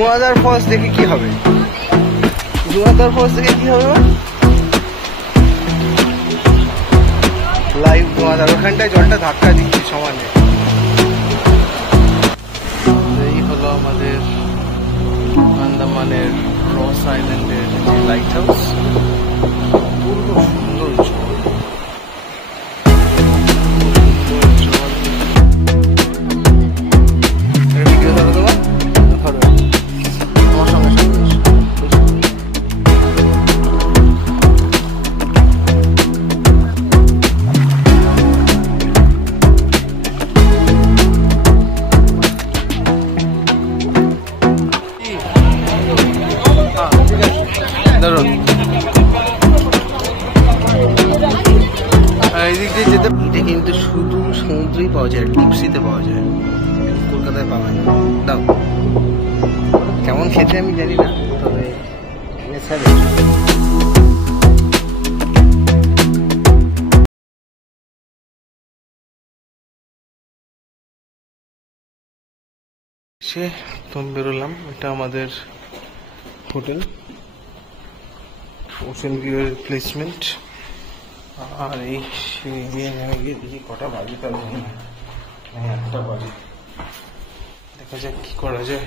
ধোঁয়াদার false দেখে কি হবে? ধোঁয়াদার ফলস দেখে কি হবে? লাইভ ধোঁয়াদার, ওখানটায় জলটা ধাক্কা দিচ্ছে সমানে। এই হলো আমাদের আন্দামানের রস আইল্যান্ডের লাইট হাউস। অপূর্ব সুন্দর জল। ভিডিও ধরো তোমার, ধরো আমার সঙ্গে সঙ্গে। ধরো এইদিক দিয়ে যেতে। এটা কিন্তু শুধু সমুদ্রেই পাওয়া যায়, ডিপসিতে পাওয়া যায়, কলকাতায় পাওয়া যায় না। দাও, কেমন খেতে আমি জানি না, তবে সে তো বেরোলাম। এটা আমাদের হোটেল, ওশান ভিউয়ের রিপ্লেসমেন্ট। আর এই সিঁড়ি দিয়ে নেমে গিয়ে দেখি কটা বাজে, তা জানি না, 1টা বাজে। দেখা যাক কি করা যায়,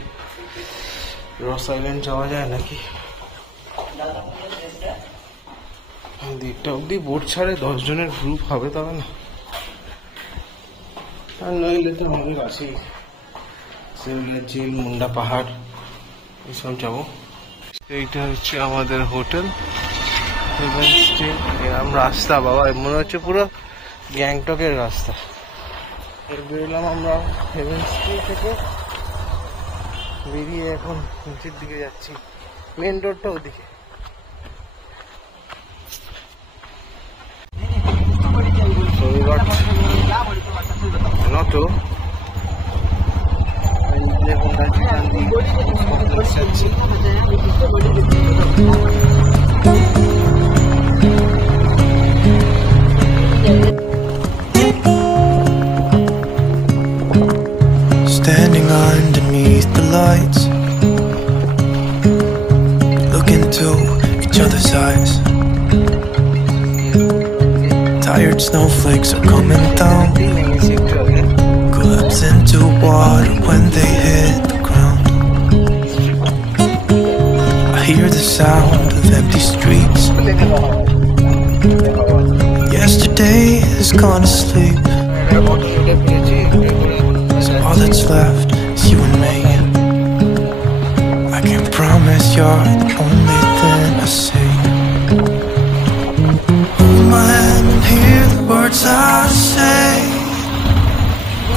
রস আইল্যান্ড যাওয়া যায় নাকি। 1:30 অব্দি বোট ছাড়ে, 10 জনের গ্রুপ হবে তবে না, আর নইলে তো আমাদের কাছেই সেলুলার ঝিল, মুন্ডা পাহাড় এইসব যাবো। এইটা হচ্ছে আমাদের হোটেল হেভেন স্টে। এরম রাস্তা বাবা, মনে হচ্ছে পুরো গ্যাংটকের রাস্তা। বেরোলাম আমরা হেভেন স্টে থেকে, বেরিয়ে এখন নিচের দিকে যাচ্ছি। মেন রোডটা ওদিকে। নতো standing underneath the lights, look into each other's eyes. Tired snowflakes are coming down, collapse into water when they hit the ground. I hear the sound of empty streets. Yesterday has gone to sleep, so all that's left is you and me. I can't promise you're the only thing I see. Hold my hand and hear the words I say.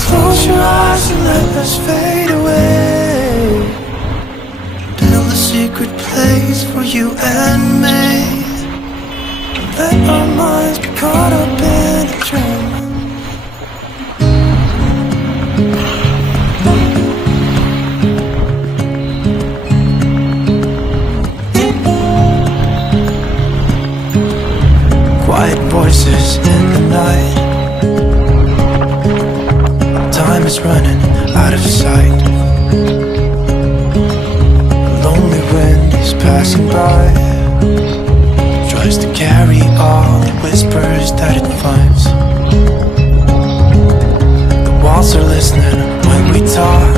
Close your eyes and let us fade away. Build a secret place for you and me. Let our minds be caught up in a dream. Quiet voices in the night. Time is running out of sight. A lonely wind is passing by, tries to carry all the whispers that it finds. The walls are listening when we talk,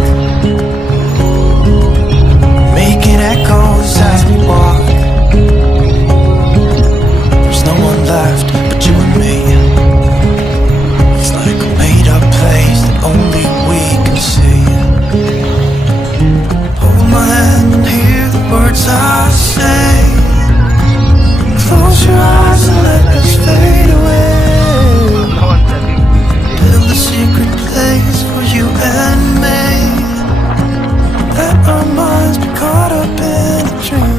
making echoes as we walk. There's no one left but you and me. It's like a made-up place that only we can see. Hold my hand and hear the words I say. Close your eyes and let us fade away. Build a secret place for you and me. Let our minds be caught up in a dream.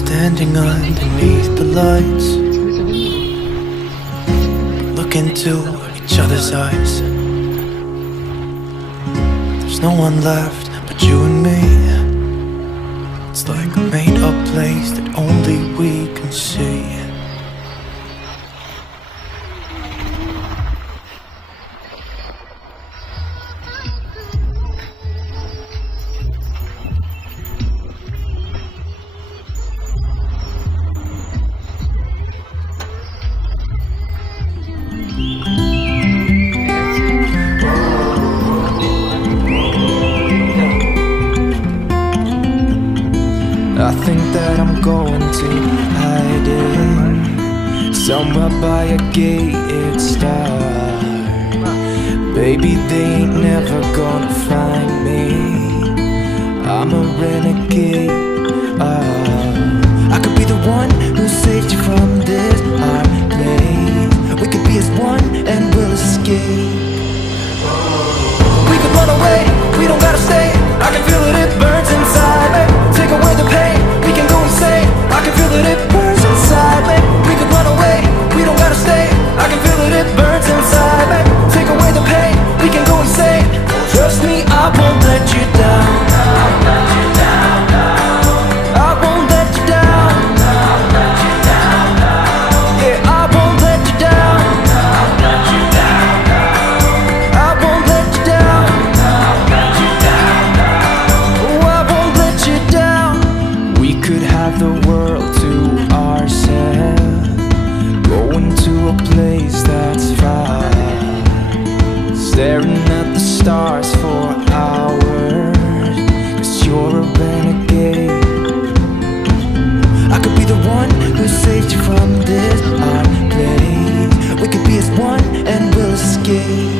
Standing underneath the lights, look into each other's eyes. There's no one left but you and me. It's like a made-up place that only we can see. I think that I'm going to hide it somewhere by a gated star. Baby, they ain't never gonna find me. I'm a renegade. I could be the one who saved you from this hard place. We could be as one and we'll escape. We could run away, we don't gotta stay. I can feel it, it burns inside me. Take away the pain, we can go insane. I can feel it, it burns inside me. We could run away, we don't gotta stay. I can feel it, it burns inside me. Take away the pain, we can go insane. Trust me, I won't let you down. I won't let you down. Yeah, I won't let you down. I won't let you down. Oh, I won't let you down. We could have the world to ourselves, going to a place that's far, staring at the stars for hours, 'cause you're a renegade. I could be the one who saved you from this hard place. We could be as one and we'll escape.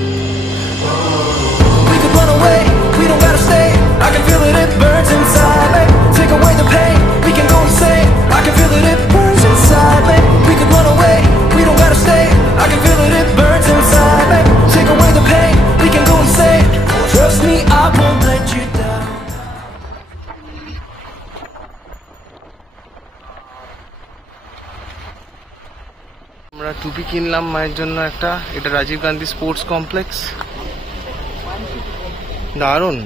We could run away, we don't gotta stay. I can feel it, it burns inside me. Take away the pain, we can go insane. I can feel it, it burns inside me. We could run away, we don't gotta stay. I can feel it, it burns inside me. Take away the pain, we can go insane. Trust me, I won't let you down. আমরা টুপি কিনলাম মায়ের জন্য একটা। এটা Rajib Gandhi sports complex, দারুণ।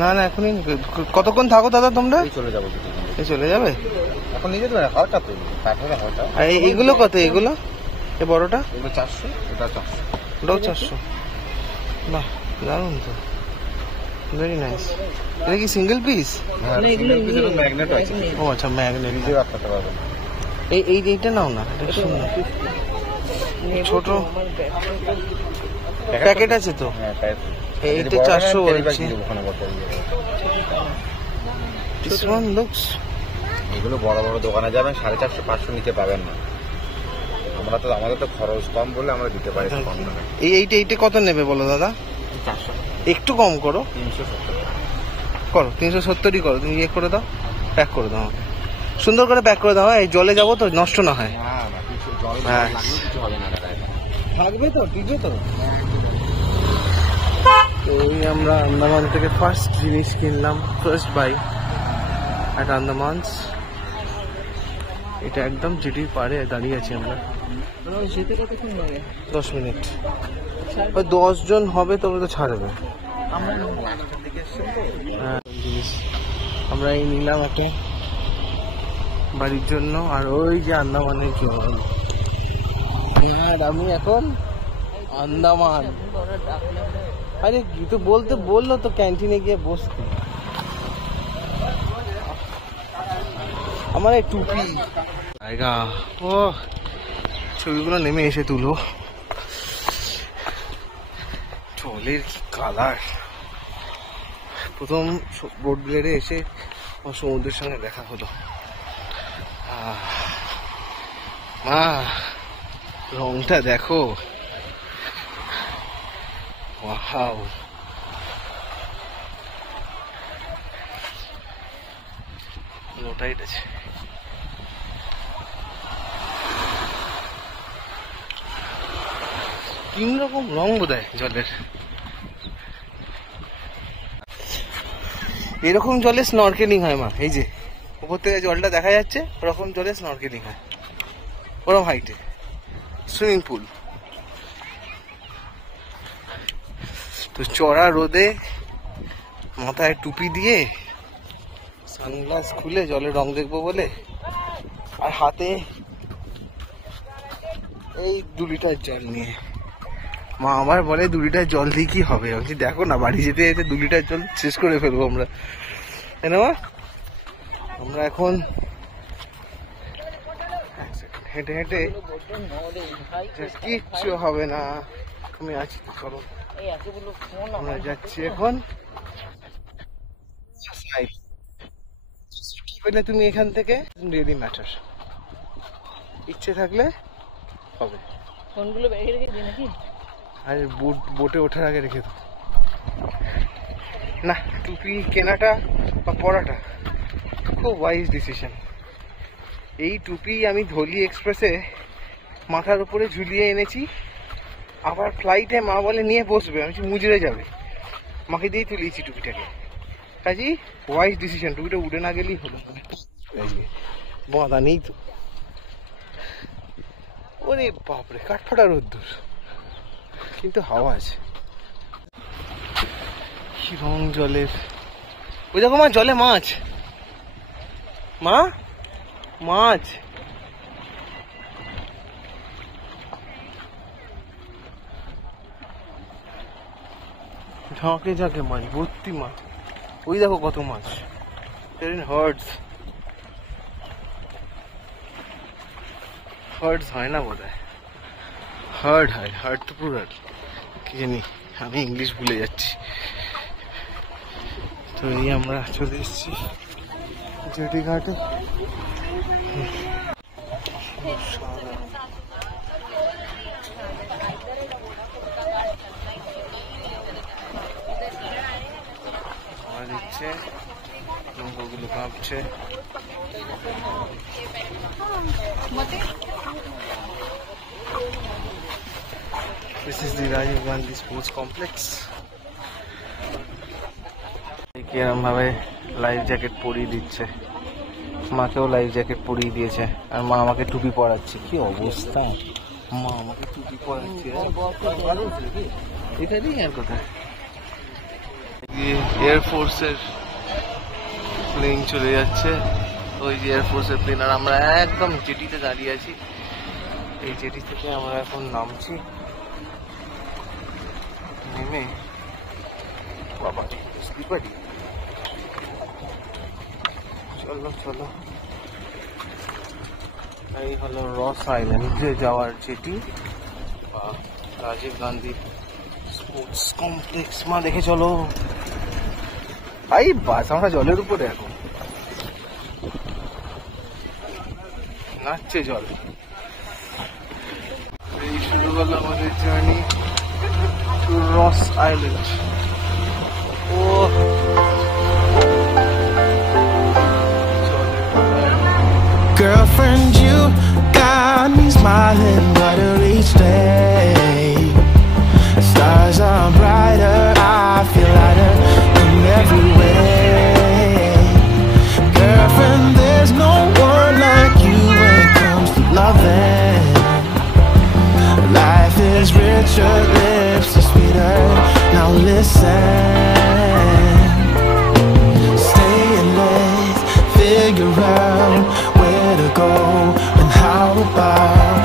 না না এখনই কতক্ষণ থাকো দাদা তোমরা? চলে যাবো, এই চলে যাবে এখন নিজে দেবে হাওয়াটা তো হাওয়াটা। আর এগুলো কত? এগুলো এ বড়টা এগুলো 400, এটা 400, ওটাও 400। বাহ দারুণ তো, ভেরি নাইস। এটা কি সিঙ্গেল পিস? ম্যাগনেট আছে। ও আচ্ছা, ম্যাগনেট নিজেও আটকাতে পারবেন। এইটা নাও না, এটা সুন্দর ছোট প্যাকেট আছে তো। এইটা 400 বলছি। This one looks, এগুলো বড় বড় দোকানে যাবেন 450-500 নিতে পাবেন না। আমরা তো আমাদের তো খরচ কম বলে আমরা দিতে পারি কম দামে। এইটা কত নেবে বলো দাদা? 400, একটু কম করো। 370 করো, 370ই করো। তুমি ইয়ে করে দাও, প্যাক করে দাও আমাকে, সুন্দর করে প্যাক করে দাও। এই জলে যাবো তো, নষ্ট না হয়। না কিছু জল হ্যাঁ। লাগলে কিছু হবে না দাদা, থাকবে তো, টিকবে তো। এই আমরা আন্দামান থেকে ফার্স্ট জিনিস কিনলাম, ফার্স্ট বাই অ্যাট আন্দামানস। এটা একদম জেটির পাড়ে দাঁড়িয়ে আছি আমরা। 10 মিনিট, ওই 10 জন হবে তবে তো ছাড়বে। হ্যাঁ জিনিস আমরা এই নিলাম একটা বাড়ির জন্য। আর ওই যে আন্দামানের জল। আর আমি এখন আন্দামান। আরে কি তো বললো তো ক্যান্টিনে গিয়ে বসতে। আমার এই টুপি জায়গা, ও ছবিগুলো নেমে এসে তুলো। জলের কি কালার! প্রথম বোট ব্লেডে এসে সমুদ্রের সঙ্গে দেখা হলো। মা রংটা দেখো, ওয়াও! লোটাইট আছে। তিন রকম রং বোধহয় জলের। এরকম জলে স্নরকেলিং হয় মা, এই যে উপর থেকে জলটা দেখা যাচ্ছে, ওরকম জলে স্নরকেলিং হয়, ওরকম হাইটে। Swimming pool. তো চড়া রোদে মাথায় টুপি দিয়ে সানগ্লাস খুলে জলে রং দেখবো বলে, আর হাতে এই 2 লিটার জল নিয়ে। মা আবার বলে 2 লিটার জল দিয়ে কি হবে? আমি দেখো না, বাড়ি যেতে যেতে 2 লিটার জল শেষ করে ফেলবো আমরা, তাই না? আমরা এখন হেঁটে হেঁটে, কিচ্ছু হবে না, আমি আছি তো, চলো। আমরা যাচ্ছি এখন। কি পেলে তুমি এখান থেকে রিয়েলি ম্যাটার, ইচ্ছে থাকলে হবে। ফোনগুলো ব্যাগে রেখে দিই নাকি? আরে বোটে ওঠার আগে রেখে দাও না। টুপি কেনাটা বা পরাটা খুব ওয়াইজ ডিসিশন। এই টুপি আমি ধলি এক্সপ্রেসে মাথার উপরে ঝুলিয়ে এনেছি, আবার ফ্লাইটে মা বলে নিয়ে বসবে, আমি মুজড়ে যাবে, মাকে দিয়েই তুলিয়েছি টুপিটাকে। কাজেই ওয়াইজ ডিসিশন, টুপিটা উড়ে না গেলেই হলো। বাঁধা নেই তো। ওরে বাপরে, কাঠফাটা রোদ্দুর, কিন্তু হাওয়া আছে। কি রং জলের! ওই দেখো মা, জলে মাছ, মা মাছ। ঝাঁকে ঝাঁকে মাছ, ভর্তি মাছ। ওই দেখো কত মাছ, হার্ডস। হার্ডস হয় না বোধ হয়, হার্ড হয়, হার্ড তো প্লুরাল, কি জানি, আমি ইংলিশ ভুলে যাচ্ছি। তো এই আমরা চলে এসেছি জেটি ঘাটে। হাওয়া দিচ্ছে, নৌকাগুলো কাঁপছে। This is the Rajiv Gandhi Sports Complex. এরকম ভাবে লাইফ জ্যাকেট পরিয়ে দিচ্ছে, মাকেও লাইফ জ্যাকেট পরিয়ে দিয়েছে, আর মা আমাকে টুপি পরাচ্ছে। কি অবস্থা, মা আমাকে টুপি পরাচ্ছে। এখানেই আর কোথায় এয়ারফোর্সের প্লেন চলে যাচ্ছে, ওই যে এয়ারফোর্সের প্লেন। আর আমরা একদম জেটিতে দাঁড়িয়ে আছি, এই জেটি থেকে আমরা এখন নামছি। নেমে বাবা স্লিপারি, চলো চলো। এই হলো রস আইল্যান্ডে যাওয়ার জেটি বা রাজীব গান্ধী স্পোর্টস কমপ্লেক্স। মা দেখে চলো। এই বাস, আমরা জলের উপরে এখন, নাচছে জল। এই শুরু হলো আমাদের জার্নি টু রস আইল্যান্ড। ও Girlfriend, you got me smiling brighter each day. Stars are brighter, I feel lighter in every way. Girlfriend, there's no one like you when it comes to loving. Life is richer, lips are sweeter. Now listen, stay and let's figure out where to go and how about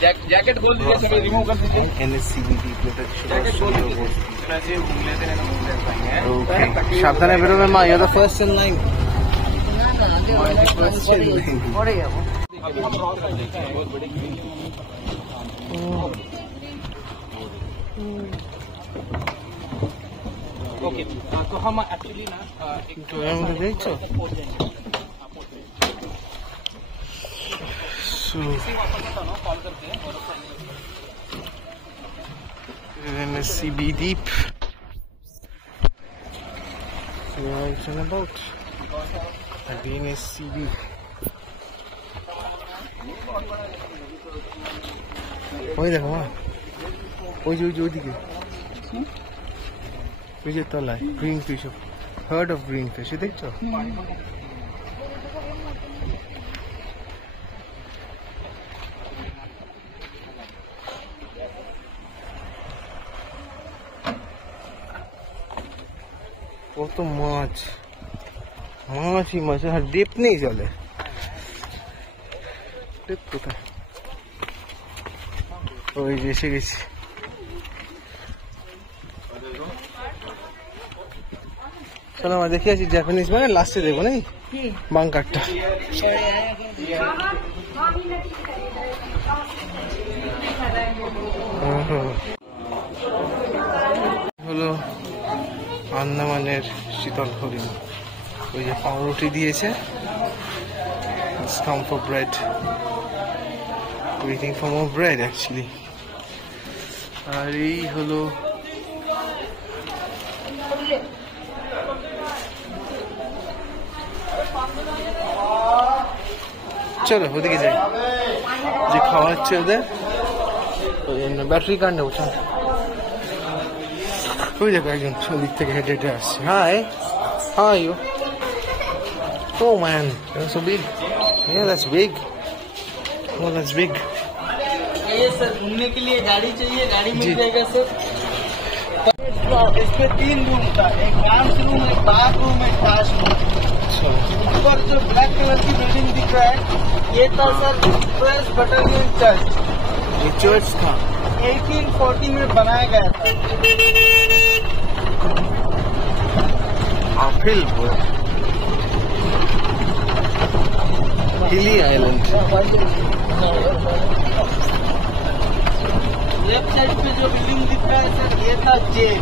jacket खोल दीजिए, sir remove कर दीजिए। NSCBD protection of Sundarbans. Okay. সাবধানে বেরোবে মা, you're the first in line. পড়ে যাবো। Okay, तो हम एक्चुअली ना দেখছো? So, NSCB deep. So, it's all about the NSCB. ওই দেখো মা, ওই যে ওইদিকে, ওই যে তলায় green fish, hard of green fish, দেখছো? কত মাছ, মাছই মাছ, আর ডেপ নেই জলে। ডেপ কোথায়? ওই যে এসে গেছি। চলো আমরা দেখে আছি জাপানিজ, মানে লাস্টে দেখবো নাকি বাংকারটা। হলো আন্দামানের শীতল হরিণ। ওই যে পাউরুটি দিয়েছে, it's come for bread, waiting for more bread actually. আর এই হলো চলো ওদিকে যাই, যে খাওয়া হচ্ছে ওদের, ওই জন্য ব্যাটারি কার নেবো। চল, ওই দেখো একজন ওদিক থেকে হেঁটে হেঁটে আসছে। Hi, how are you? Oh man, that's so big. Yeah, that's big. Oh, that's big. ये सर घूमने के लिए गाड़ी चाहिए, गाड़ी जी। मिल जाएगा सर। इसमें 3 रूम था, एक डांस रूम, एक बाथ रूम, एक वॉशरूम। अच्छा, ऊपर जो ब्लैक कलर की बिल्डिंग दिख रहा है, ये था सर फर्स्ट बटालियन चर्च, ये चर्च था। 1840 में बनाया गया था। Apple हिली आइलैंड। लेफ्ट साइड पे जो बिल्डिंग दिख रहा है सर, ये था जेल।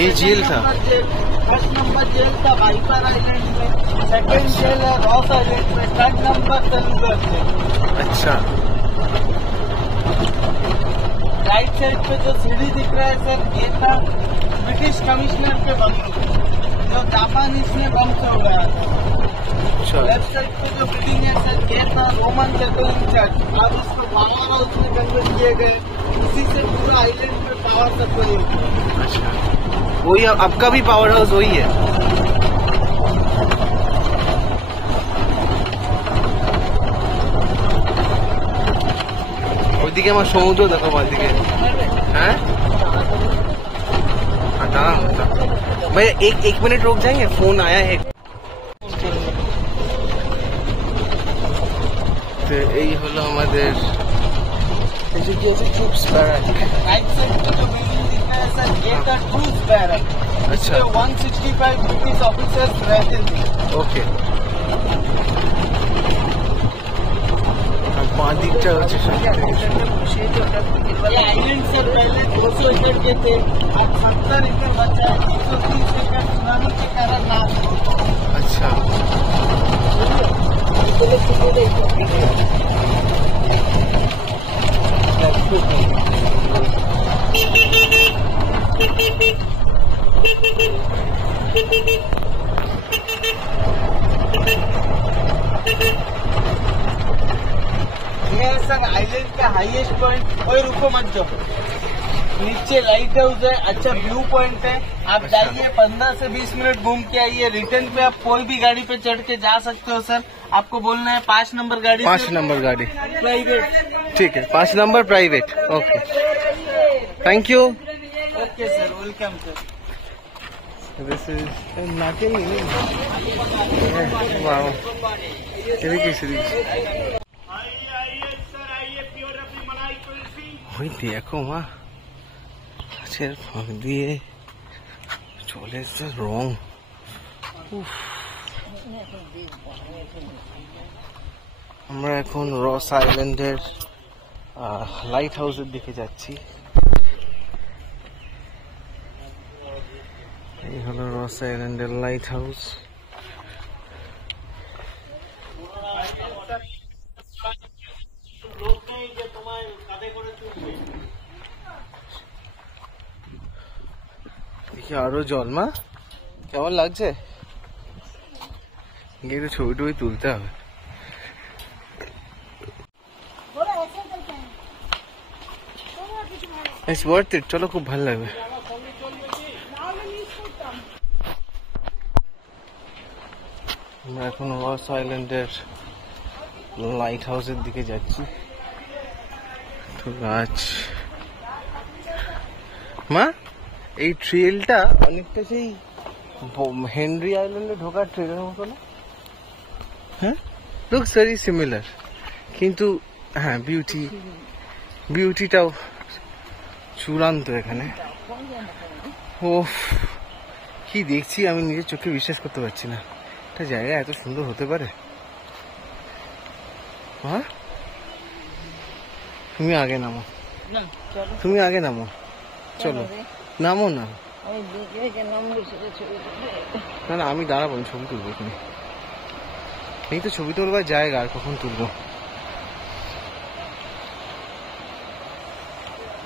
ये जेल था। फर्स्ट नंबर जेल था वाइपर आइलैंड में, सेकंड जेल है रॉस आइलैंड में, थर्ड नंबर तलुगर में। अच्छा, राइट साइड पे जो सीढ़ी दिख रहा है सर, ये था ब्रिटिश कमिश्नर के बंगलो, जो जापानीज ने बम से उड़ाया था। अच्छा, लेफ्ट साइड पे जो बिल्डिंग है सर, ये था रोमन कैथोलिक चर्च। अब उसको पावर हाउस में कन्वर्ट किए गए, उसी से पूरा आइलैंड में पावर सप्लाई होती है। अच्छा, वही अब का भी पावर हाउस वही है। ওইদিকে আমার সমুদ্র দেখো, বাদিকে। হ্যাঁ দাঁড়া ভাই, एक मिनट रुक जाएंगे, फोन आया है। তো এই হলো আমাদের এই যে কি আছে, ট্রুপস ব্যারাক। राइट साइड पे जो बिल्डिंग दिख रहा है सर, ये था ट्रूथ बैरक। अच्छा, 165 ब्रिटिश ऑफिसर्स रहते थे। ओके। बाঁ दिकটা হচ্ছে ये आइलैंड से पहले 200 एकड़ के थे, अब 70 एकड़ बचा है। 130 एकड़ सुनामी के कारण नाश हो गया। अच्छा, ये है सर आइलैंड का हाईएस्ट पॉइंट। कोई रुको मत जाओ, नीचे लाइट हाउस है, अच्छा व्यू पॉइंट है। आप जाइए, 15 से 20 मिनट घूम के आइए। रिटर्न पे आप कोई भी गाड़ी पे चढ़ के जा सकते हो सर। आपको बोलना है 5 नंबर गाड़ी, 5 नंबर गाड़ी, प्राइवेट। ठीक है, 5 number private. Okay, thank you. Okay sir, welcome sir. This is nothing. Wow, very good series. आइए सर, आइए, प्योर अपनी मलाई ওই দেখো মা, গাছের ফাঁক দিয়ে চলে এসছে রং। উফ, আমরা এখন রস আইল্যান্ডের লাইট হাউসের দিকে যাচ্ছি। এই হলো রস আইল্যান্ডের লাইট হাউস। দেখি আরো জল। মা কেমন লাগছে? একটু ছবি টবি তুলতে হবে। It's worth it, চলো, খুব ভালো লাগবে। আমরা এখন রস আইল্যান্ডের লাইট হাউসের দিকে যাচ্ছি। তো গাছ। মা, এই ট্রেলটা অনেকটা সেই হেনরি আইল্যান্ডে ঢোকার ট্রেলের মতো না? হ্যাঁ, লুকস ভেরি সিমিলার, কিন্তু হ্যাঁ বিউটিটাও চূড়ান্ত এখানে। ও কি দেখছি আমি, নিজের চোখে বিশ্বাস করতে পারছি না, একটা জায়গা এত সুন্দর হতে পারে। হ্যাঁ, তুমি আগে নামো, তুমি আগে নামো, চলো নামো না। না না, আমি দাঁড়াবো, আমি ছবি তুলবো এখানে। এই তো ছবি তোলবার জায়গা, আর কখন তুলবো?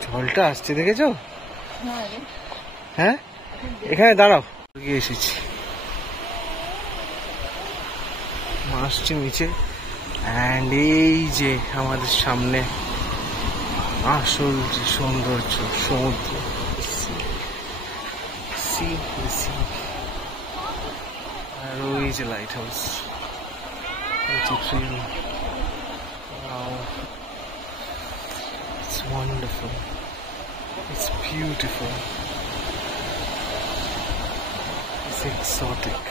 জলটা আসছে, দেখেছো? হ্যাঁ, এখানে দাঁড়াও, গিয়ে এসেছি। আসছি নিচে, অ্যান্ড এই যে আমাদের সামনে আসল যে সৌন্দর্য, সমুদ্র, আর ওই যে light house. It's wonderful. It's beautiful. It's exotic.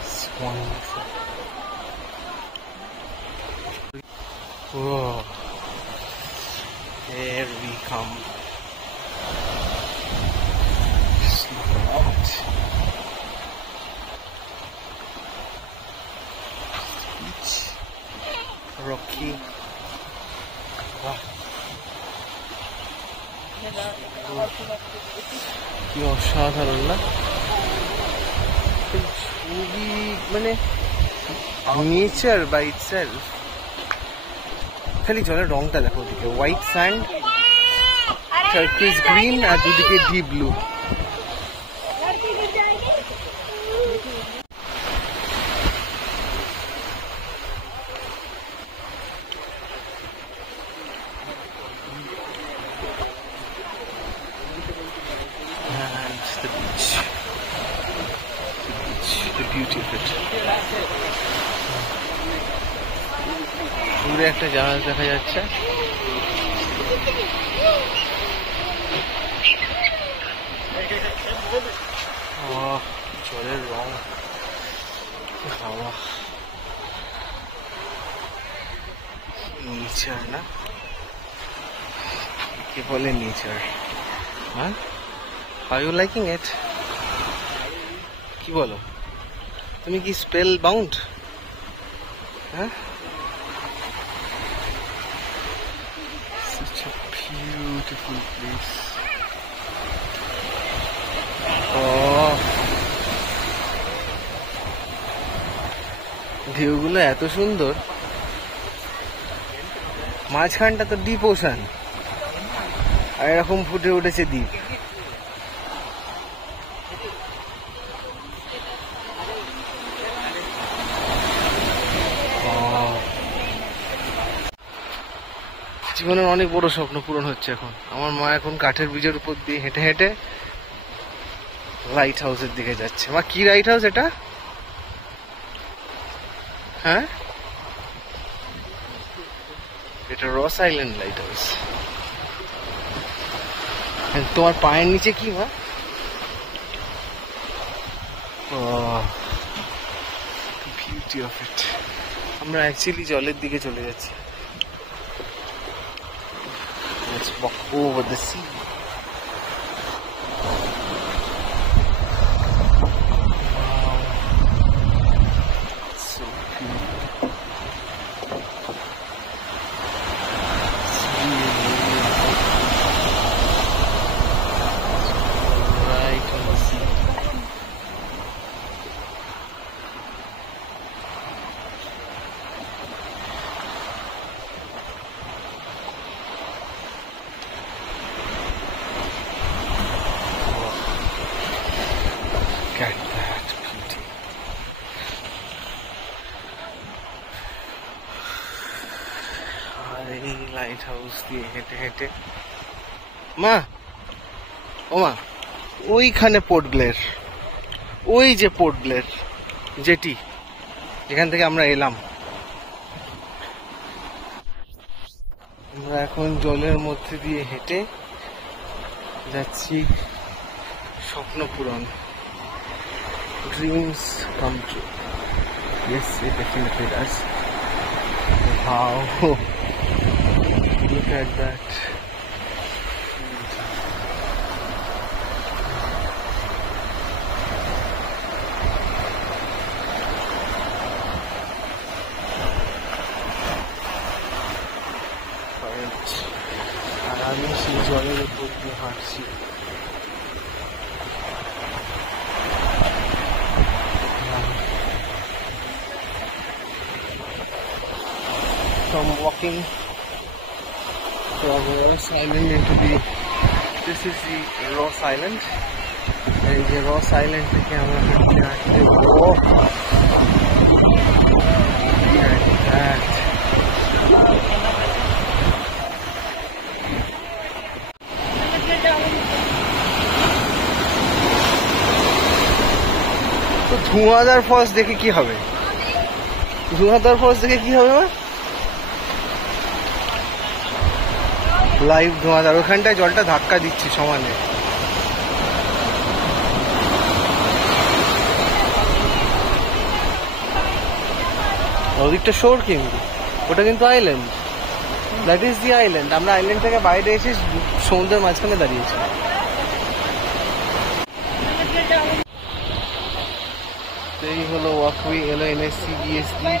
It's wonderful. Whoa. Here we come. Just look at that. Beach. Rocky. Wow. কি অসাধারণ না? ছবি মানে নেচার বাই ইটসেলফ। খালি জলের রংটা দেখো, ওদিকে হোয়াইট স্যান্ড, টার্কিশ গ্রিন, আর দুদিকে deep blue. The beauty of it. দূরে একটা জাহাজ দেখা যাচ্ছে। জলের রং, হাওয়া, নেচার না, কে বলে নেচার? হ্যাঁ, আর ইউ লাইকিং ইট? কি বলো তুমি, কি স্পেল বাউন্ড? হ্যাঁ, such a beautiful place. ঢেউগুলো এত সুন্দর, মাঝখানটা তো ডিপ ওশান, আর এরকম ফুটে উঠেছে দ্বীপ। জীবনের অনেক বড় স্বপ্ন পূরণ হচ্ছে এখন। আমার মা এখন কাঠের ব্রিজের উপর দিয়ে হেঁটে হেঁটে লাইট হাউসের দিকে যাচ্ছে। মা, কি লাইট হাউস এটা? হ্যাঁ, এটা রস আইল্যান্ড লাইট হাউস। তোমার পায়ের নিচে কি মা? Beauty of it. আমরা অ্যাকচুয়ালি জলের দিকে চলে যাচ্ছি। Let's walk over the sea. Wow. So beautiful. Right on the sea. Look at that beauty. আর এই লাইট হাউস দিয়ে হেঁটে হেঁটে মা, ও মা, ওইখানে পোর্ট ব্লেয়ার, ওই যে পোর্ট ব্লেয়ার যেটি, এখান থেকে আমরা এলাম। আমরা এখন জলের মধ্যে দিয়ে হেঁটে যাচ্ছি স্বপ্ন পূরণ, dreams come true. Yes, it definitely does. Wow. Look at that. আর আমি সেই জলের উপর দিয়ে হাঁটছি। From walking from Ross Island into the, this is the Ross Island. এই যে Ross Island থেকে আমরা হাঁটতে হাঁটতে, oh, look at that. তো ধোঁয়াদার ফলস দেখে কি হবে? ধোঁয়াদার ফলস দেখে কি হবে? লাইভ ধোঁয়াদার, ওখানটায় জলটা ধাক্কা দিচ্ছি সমানে। ওদিকটা শোর, কিন্তু ওটা কিন্তু island. That is the island. আমরা আইল্যান্ড থেকে বাইরে এসে সমুদ্রের মাঝখানে দাঁড়িয়েছি। এই হলো ওয়াকওয়ে, এলো এনএসসি বিএসসি,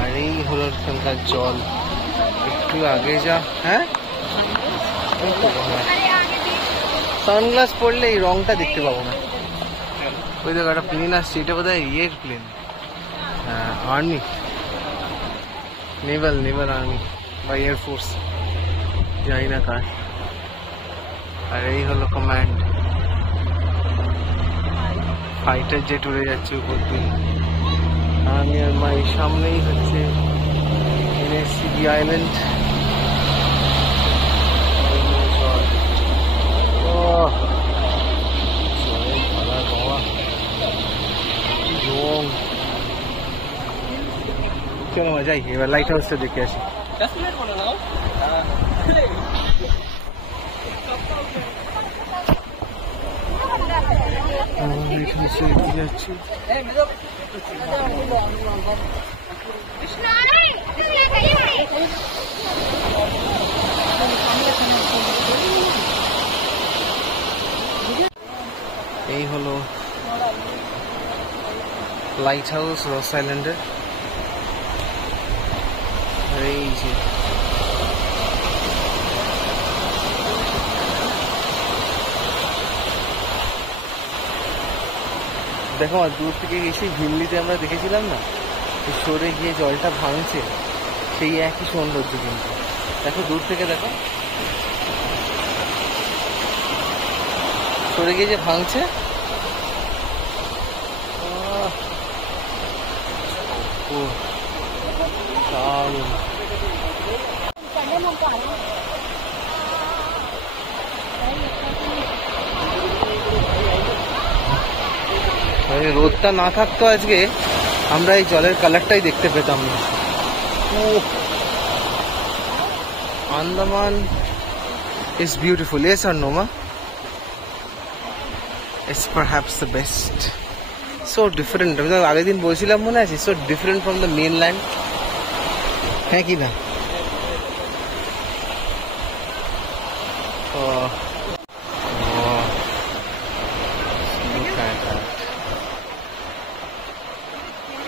আর এই হলো এখানকার জল। একটু আগে যা, হ্যাঁ সানগ্লাস পরলে এই রংটা দেখতে পাবো না। ওই দেখো একটা প্লেন আসছে, এটা বোধ হয় ইয়ের প্লেন, আর্মি, নেভাল আর্মি বা এয়ারফোর্স, জানি না কার। আর এই হলো কমান্ড, ফাইটার জেট উড়ে যাচ্ছে উপর দিয়ে। আমি আর মা এই সামনেই হচ্ছে এনএসসি আইল্যান্ড। চলো মা যাই, এবার লাইট হাউসটা দেখে আসি। যাচ্ছি এই হলো লাইট হাউস রস আইল্যান্ডের। আর এই যে দেখো, দূর থেকে এসে ভিমলিতে আমরা দেখেছিলাম না, সরে গিয়ে জলটা ভাঙছে, সেই একই সৌন্দর্য। কিন্তু দেখো দূর থেকে, দেখো সরে গিয়ে যে ভাঙছে, দারুণ। রোদটা না থাকতো আজকে, আমরা এই জলের কালারটাই দেখতে পেতাম না। Andaman is beautiful, yes or no, ma? It's perhaps the best so different. আমি তো আগের দিন বলছিলাম মনে আছে, so different from the mainland, হ্যাঁ কি না?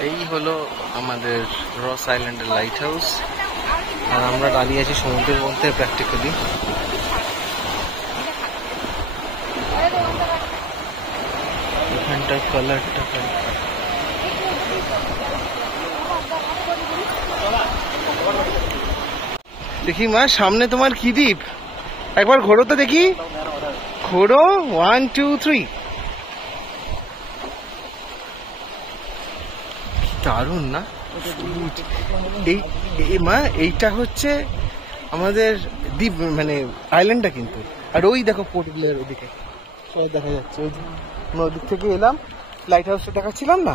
এই হলো আমাদের রস আইল্যান্ডের লাইট হাউস, আর আমরা দাঁড়িয়ে আছি সমুদ্রের মধ্যে প্র্যাকটিক্যালি। এখানটার কালারটা দেখি মা, সামনে তোমার কি দ্বীপ? একবার ঘোরো তো দেখি, ঘোরো, 1 2 3। দারুণ না? এই মা, এইটা হচ্ছে আমাদের দ্বীপ, মানে আইল্যান্ডটা কিন্তু। আর ওই দেখো পোর্ট ব্লেয়ার, ওদিকে সব দেখা যাচ্ছে। আমরা ওদিক থেকে এলাম, লাইট হাউসটা দেখাচ্ছিলাম না,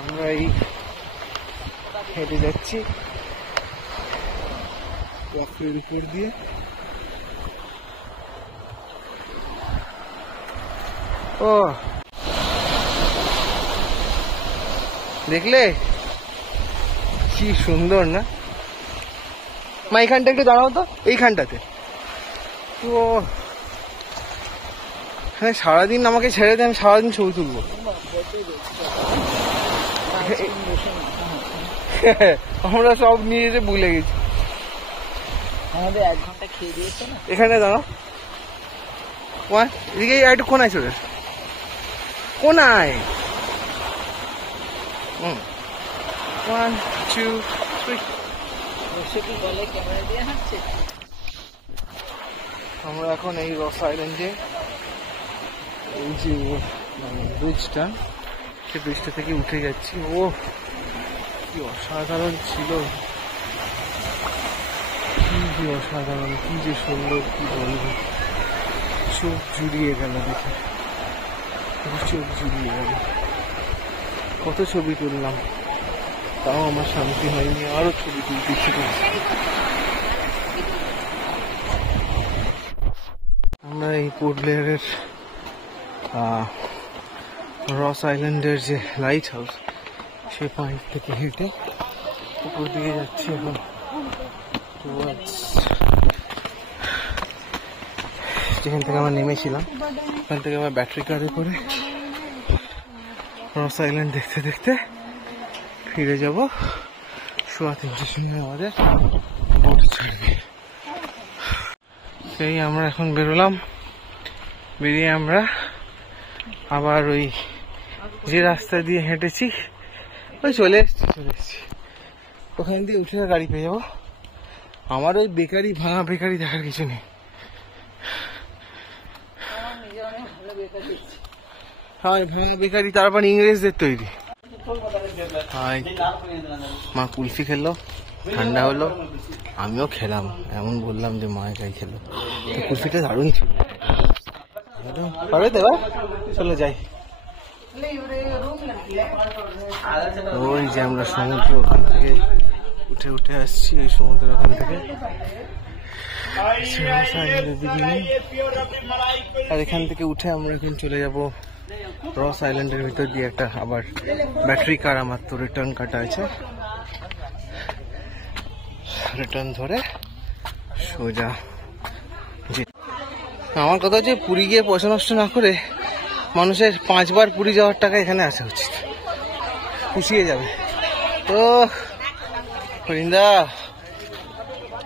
আমরা এই হেঁটে যাচ্ছি ওয়াকের উপর দিয়ে। ও দেখলে কি সুন্দর না মা? এইখানটা একটু দাঁড়াও তো, এইখানটাতে। ও হ্যাঁ, সারাদিন আমাকে ছেড়ে দে, আমি সারাদিন ছবি তুলবো। আমরা সব নিয়ে এসে ভুলে গেছি। আমাদের 1 ঘন্টা খেয়ে দিয়েছে না। এখানে দাঁড়াও, এদিকে একটু কোনায় চলে, কোনায়। 1 2 3। বসে কি বলে ক্যামেরা দিয়ে হাঁটছে? আমরা এখন এই রস আইল্যান্ডে, এই যে ব্রিজটা, সেই ব্রিজটা থেকে উঠে যাচ্ছি। ও কি অসাধারণ ছিল, কি অসাধারণ, কি যে সুন্দর, কি বলবো, চোখ জুড়িয়ে গেল দেখে, চোখ জুড়িয়ে গেল। কত ছবি তুললাম, তাও আমার শান্তি হয়নি, আরো ছবি তুলতে ইচ্ছে করছে। আমরা এই পোর্ট ব্লেয়ারের রস আইল্যান্ডের যে লাইট হাউস, সেই পয়েন্ট থেকে হেঁটে উপর দিকে যাচ্ছি এখন। যেখান থেকে আমরা নেমেছিলাম, ওখান থেকে আমরা ব্যাটারি কারে করে রস আইল্যান্ড দেখতে দেখতে ফিরে যাব। 3:15 সময় আমাদের বোট ছাড়বে। সেই আমরা এখন বেরোলাম, বেরিয়ে আমরা আবার ওই যে রাস্তা দিয়ে হেঁটেছি, ওই চলে এসছি। ওখান দিয়ে উঠে গাড়ি পেয়ে যাবো। আমার ওই বেকারি, ভাঙা বেকারি দেখার কিছু নেই। হ্যাঁ, ভাঙা বেকারি, তারপর ইংরেজদের তৈরি। মা কুলফি খেলো, ঠান্ডা হলো, আমিও খেলাম। এমন বললাম যে মা একাই খেলো, কুলফিটা দারুণ ছিল। পারবে তো? চলো যাই। ওই যে আমরা সমুদ্র ওখান থেকে উঠে উঠে আসছি, ওই সমুদ্রের ওখান থেকে। আর এখান থেকে উঠে আমরা এখন চলে যাব রস আইল্যান্ডের ভিতর দিয়ে। একটা আবার ব্যাটারি কার আমার তো রিটার্ন কাটা আছে, রিটার্ন ধরে সোজা। আমার কথা হচ্ছে, পুরী গিয়ে পয়সা নষ্ট না করে মানুষের 5 বার পুরী যাওয়ার টাকা এখানে আসা উচিত, পুষিয়ে যাবে। তো হরিন্দা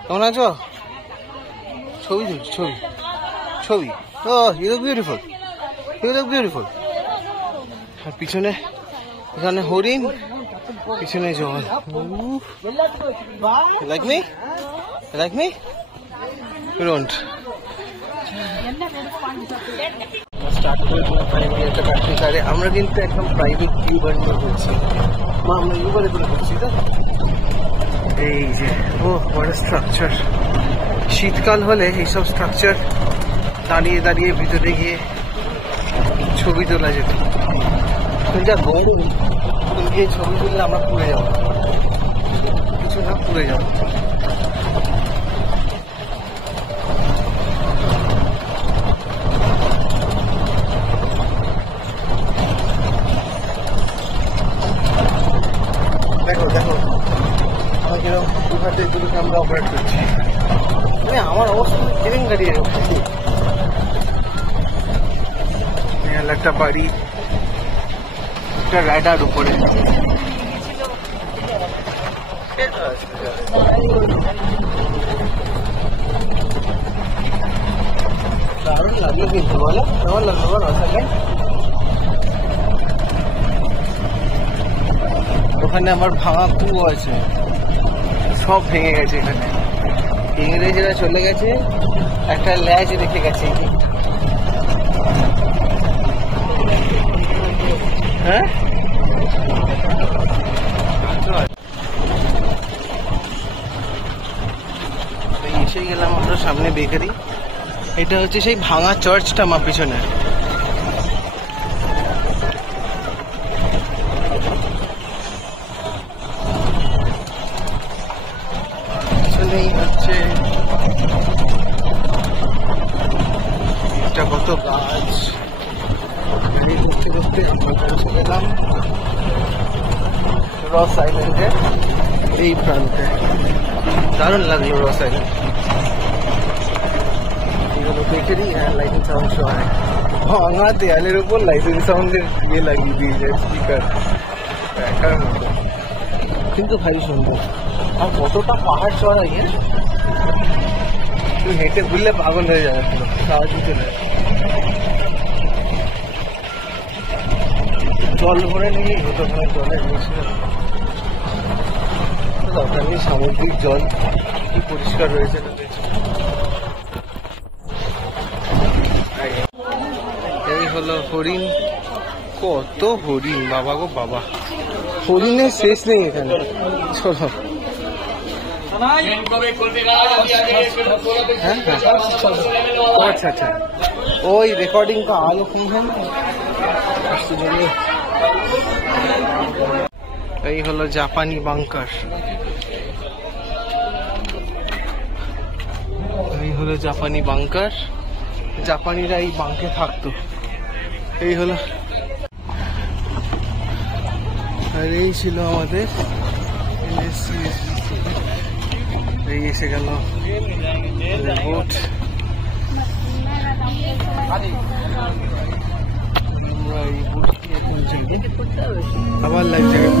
কেমন আছো? ছবি তুলছি, ছবি ছবি। Oh you look beautiful, you look beautiful. আর পিছনে এখানে হরিণ, পিছনে জল। Like me, like me, you don't. আমরা কিন্তু একদম প্রাইভেট ইউবার নিয়ে করছি। মা, আমরা ইউবারে করে করছি তো। এই যে ও হোয়াট আ স্ট্রাকচার। শীতকাল হলে এইসব স্ট্রাকচার দাঁড়িয়ে দাঁড়িয়ে ভিতরে গিয়ে ছবি তোলা যেত। যা গরম, গিয়ে ছবি তুললে আমরা পুড়ে যাবো, কিছু না পুড়ে যাবো। ড্রাইভিং গাড়ি একটা বাড়ি, একটা রাইডার উপরে। দারুণ লাগলো কিন্তু, বলো কেমন লাগলো বলো? ওখানে আমার ভাঙা কুয়ো আছে, সব ভেঙে গেছে এখানে। ইংরেজরা চলে গেছে, একটা ল্যাজ রেখে গেছে। হ্যাঁ এসে গেলাম আমরা সামনে বেকারি। এটা হচ্ছে সেই ভাঙা চার্চটা আমার পিছনে। পিছনেই হচ্ছে এটা, কত গাছ। গাড়ি করতে করতে পৌঁছে গেলাম রস আইল্যান্ডে, এই প্রান্তে। দারুণ লাগলো রস আইল্যান্ড। এগুলো বেকারি, লাইটিং সাউন্ড শো হয়। ভাঙা দেয়ালের উপর লাইটিং সাউন্ডের ইয়ে লাগিয়ে দিয়েছে, স্পিকার দেখার মতো, কিন্তু ভাই সুন্দর। আর কতটা পাহাড় চড়া, ইয়ে তুই হেঁটে ঘুরলে পাগল হয়ে যাবে, সাহায্য দিতে নেই। জল ভরে নিয়ে হতো, জলের দরকার নেই। সামুদ্রিক জল কি পরিষ্কার রয়েছে না। এই হলো হরিণ, কত হরিণ, বাবা গো বাবা, হরিণের শেষ নেই এখানে। চলো अच्छा अच्छा वही रिकॉर्डिंग का आलू की है ना। এই হলো জাপানি বাংকার, এই হলো জাপানি বাংকার। জাপানিরা এই বাংকে থাকতো। এই হলো, আর এই ছিল আমাদের এই এসে গেল বোট। আমরা এই বোট আবার life jacket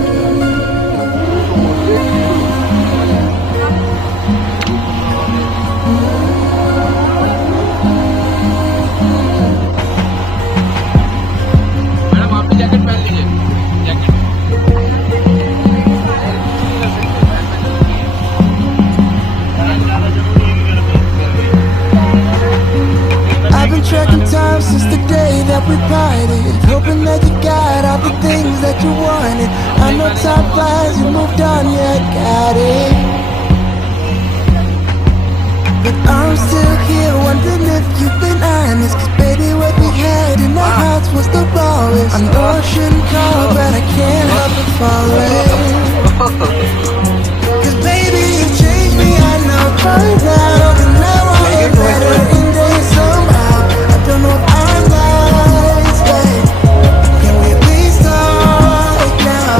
tracking time since the day that we parted, hoping that you got all the things that you wanted. I know time flies, you moved on, yeah, I got it. But I'm still here wondering if you've been honest, 'cause baby what we had in our hearts was the rawest. I know I shouldn't call, but I can't help but falling. 'Cause baby you changed me, I know right now, and now I am better in days somehow. I don't know if I'm nice, babe. Can we please talk now?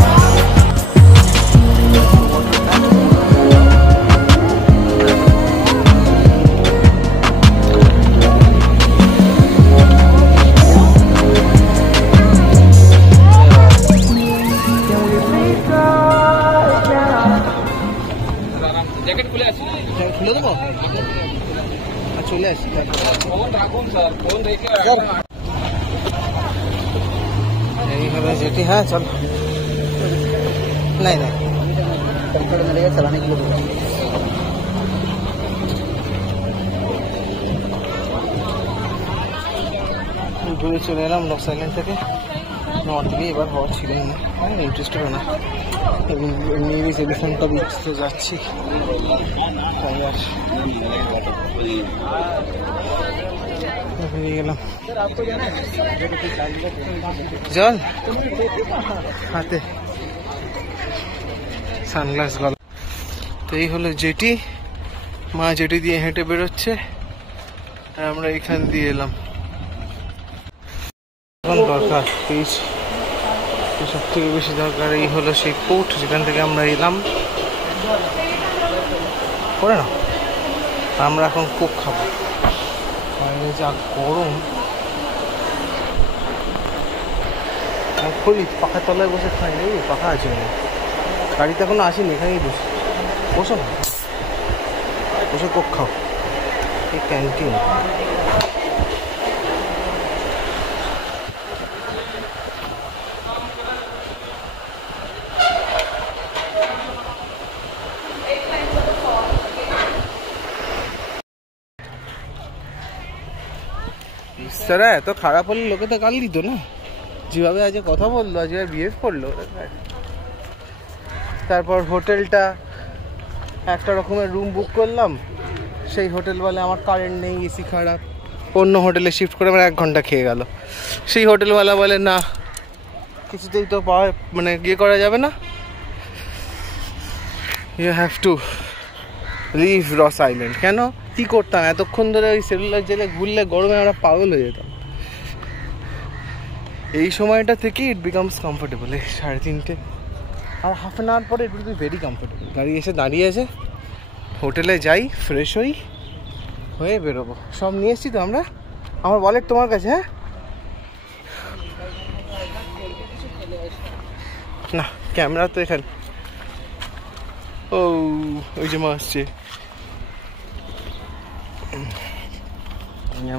খুলে দেবো, চলে আসি। এই হলো যেটি। হ্যাঁ চল, নাই নাই চালানে গেলে ঘুরে চলে এলাম লস আইল্যান্ড থেকে। আমার দিকে এবার হওয়া ছিলই না, ইন্টারেস্ট হবে না। এমনি সেলিফেন্টটা বিচতে যাচ্ছি, তাই আর বেরিয়ে গেলাম। জল হাতে, সানগ্লাস গলা। তো এই হলো জেটি, মা জেটি দিয়ে হেঁটে বেরোচ্ছে, আর আমরা এখান দিয়ে এলাম। এখন দরকার পিচ, সব থেকে বেশি দরকার এই হলো সেই পোর্ট যেখান থেকে আমরা এলাম। করে না, আমরা এখন কোক খাবো। বাইরে যা গরম। খুলি পাখার তলায় বসে খাই রে, পাখা আছে না, গাড়িতে এখনো আসেনি, এখানেই বসে বসো না, বসে কোক খাও। এই ক্যান্টিন। স্যারা এত খারাপ হলে লোকে তো গাল দিত না, যেভাবে আজ কথা বললো, আজ বিহেভ করলো। তারপর হোটেলটা একটা রকমের রুম বুক করলাম, সেই হোটেল বলে আমার কারেন্ট নেই, এসি খারাপ, অন্য হোটেলে শিফট করে আমার 1 ঘন্টা খেয়ে গেল। সেই হোটেলওয়ালা বলে না কিছুতেই তো পাওয়া মানে ইয়ে করা যাবে না, ইউ হ্যাভ টু লিভ রস আইল্যান্ড। কেন কী করতাম এতক্ষণ ধরে ওই সেলুলার জেলে ঘুরলে গরমে আমরা পাগল হয়ে যেতাম। এই সময়টা থেকে ইট বিকামস কমফোর্টেবল। এই 3:30 আর হাফ অ্যান আওয়ার পরে it will be very comfortable. গাড়ি এসে দাঁড়িয়ে আছে, হোটেলে যাই, ফ্রেশ হই, হয়ে বেরোবো। সব নিয়ে এসছি তো আমরা। আমার ওয়ালেট তোমার কাছে? হ্যাঁ না, ক্যামেরা তো এখানে। ও ওই যে মা আসছে।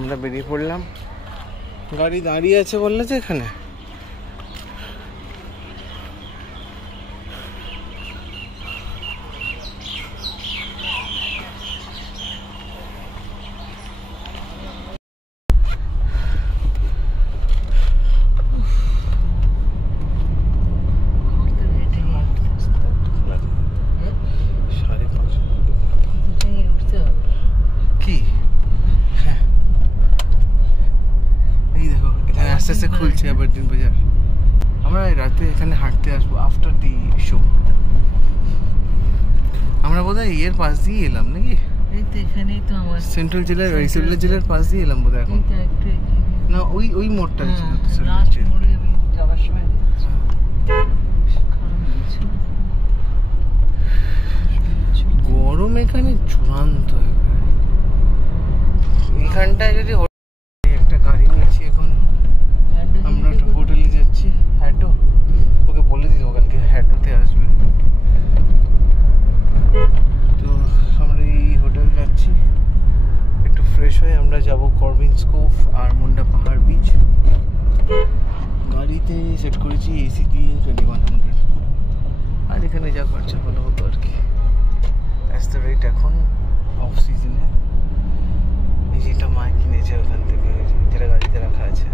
আমরা বেরিয়ে পড়লাম, গাড়ি দাঁড়িয়ে আছে বললে যে এখানে। কি হ্যাঁ এই দেখো এখানে আস্তে আস্তে খুলছে আবার দিন বাজার। আমরা রাতে এখানে হাঁটতে আসবো আফটার দি শো। আমরা বোধহয় ইয়ের পাশ দিয়ে এলাম নাকি? এই তো এখানেই তো আমার সেন্ট্রাল জেলার জেলার পাশ দিয়ে এলাম বোধহয় এখন। না ওই মোড়টা ছিল লাস্ট মোড়ে আমি যাওয়ার সময় গরম এখানে চূড়ান্ত। এইখানটায় যদি একটা গাড়ি নিয়েছি এখন, আমরা হোটেলে যাচ্ছি। হ্যাডো ওকে বলে দিল কালকে হ্যাডোতে আসবে, তো আমরা এই হোটেল যাচ্ছি। একটু ফ্রেশ হয়ে আমরা যাব করবিন্স কোভ আর মুন্ডা পাহাড় বিচ। গাড়িতে সেট করেছি এসি দিয়ে 2100, আর এখানে যা খরচা ভালো হতো আর কি। অ্যাজ দ্য রেট এখন অফ সিজনে। এই যেটা মা কিনেছে ওখান থেকে, যেটা গাড়িতে রাখা আছে,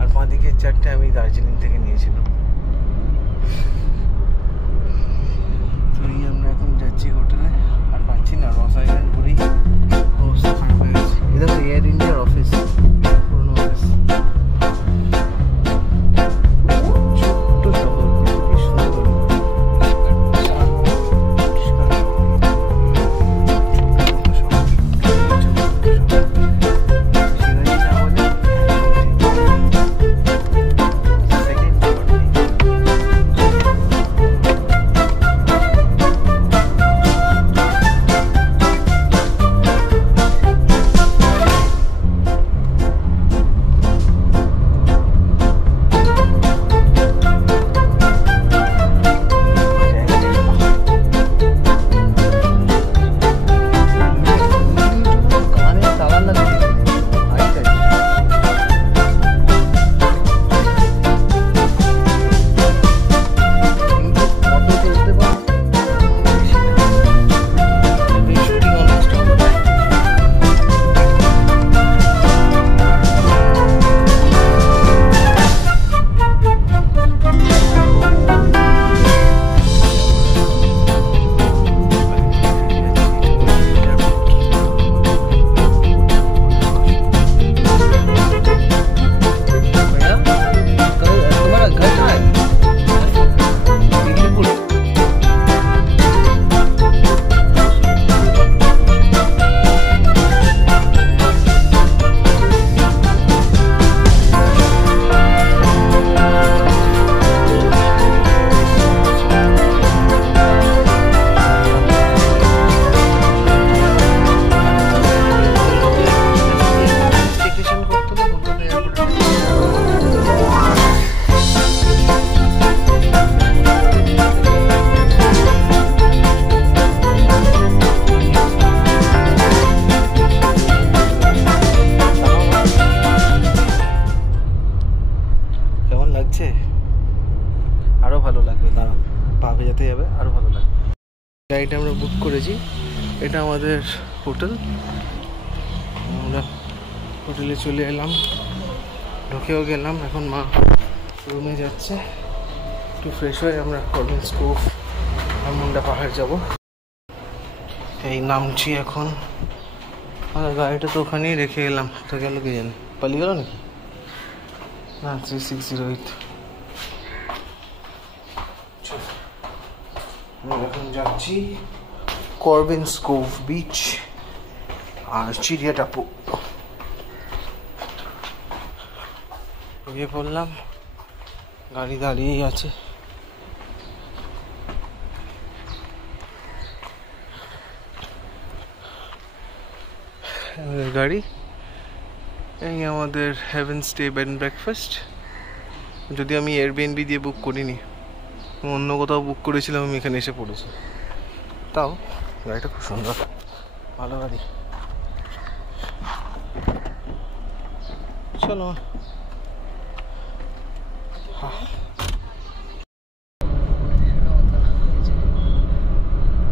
আর বাঁদিকে 4টে আমি দার্জিলিং থেকে নিয়েছিলাম। তো এই আমরা এখন যাচ্ছি হোটেলে, আর পাচ্ছি না, রস আইল্যান্ড ঘুরেই অবস্থা খারাপ হয়ে গেছে। এটা তো এয়ার ইন্ডিয়ার অফিস, পুরোনো অফিস। ছোট্ট শহর, কি সুন্দর। গাড়িটা আমরা বুক করেছি, এটা আমাদের হোটেল। আমরা হোটেলে চলে এলাম, ঢুকেও গেলাম। এখন মা রুমে যাচ্ছে, একটু ফ্রেশ হয়ে আমরা কর্বেন্স কোভ আর মুন্ডা পাহাড় যাব। এই নামছি এখন। গাড়িটা তো ওখানেই রেখে এলাম, তো গেল কি জানি, পালিয়ে গেল নাকি না। 3608 এখন যাচ্ছি কর্বেন্স কোভ বিচ আর চিড়িয়া টাপু। বেরিয়ে পড়লাম, গাড়ি দাঁড়িয়েই আছে। গাড়ি এই আমাদের haven stay bed and breakfast. যদি আমি এয়ারবিএনবি দিয়ে বুক করিনি, অন্য কোথাও বুক করেছিলাম, আমি এখানে এসে পড়েছি। তাও গাড়িটা খুব সুন্দর, ভালো গাড়ি। চলো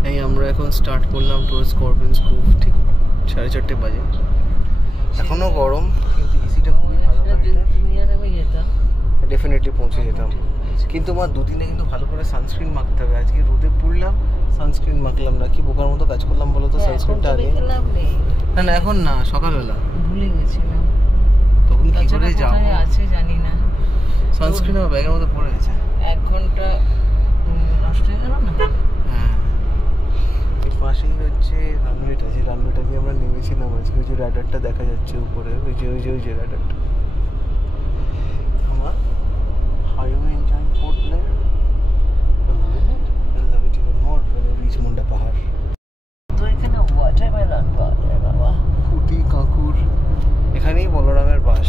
এই আমরা এখন স্টার্ট করলাম টুয়ার্ডস কর্বেন্স কোভ। ঠিক 4:30 বাজে, এখনো গরম, কিন্তু এসিটা খুবই ভালো। ডেফিনেটলি পৌঁছে যেতাম, কিন্তু আমার দুদিনে কিন্তু ভালো করে সানস্ক্রিন মাখতে হবে। আজকে রোদে পুড়লাম, সানস্ক্রিন মাখলাম না, কি বোকার মতো কাজ করলাম বলো তো। সানস্ক্রিনটা আগে না না, এখন না, সকালবেলা ভুলে গেছিলাম। তখন কি করে যাবো, আছে জানি না। সানস্ক্রিন আমার ব্যাগের মধ্যে পড়ে গেছে। 1 ঘন্টা নষ্ট হয়ে গেল না। হ্যাঁ, এই পাশেই হচ্ছে রানওয়েটা, যে রানওয়েটা দিয়ে আমরা নেমেছিলাম আজকে। ওই যে রাডারটা দেখা যাচ্ছে উপরে, ওই যে রাডারটা। আমার হাইওয়ে এনজয় করলে রিচ মুন্ডা পাহাড়। তো এখানে ওয়াটারমেলন পাওয়া যায় বাবা। খুঁটি কাকুর, এখানেই বলরামের বাস।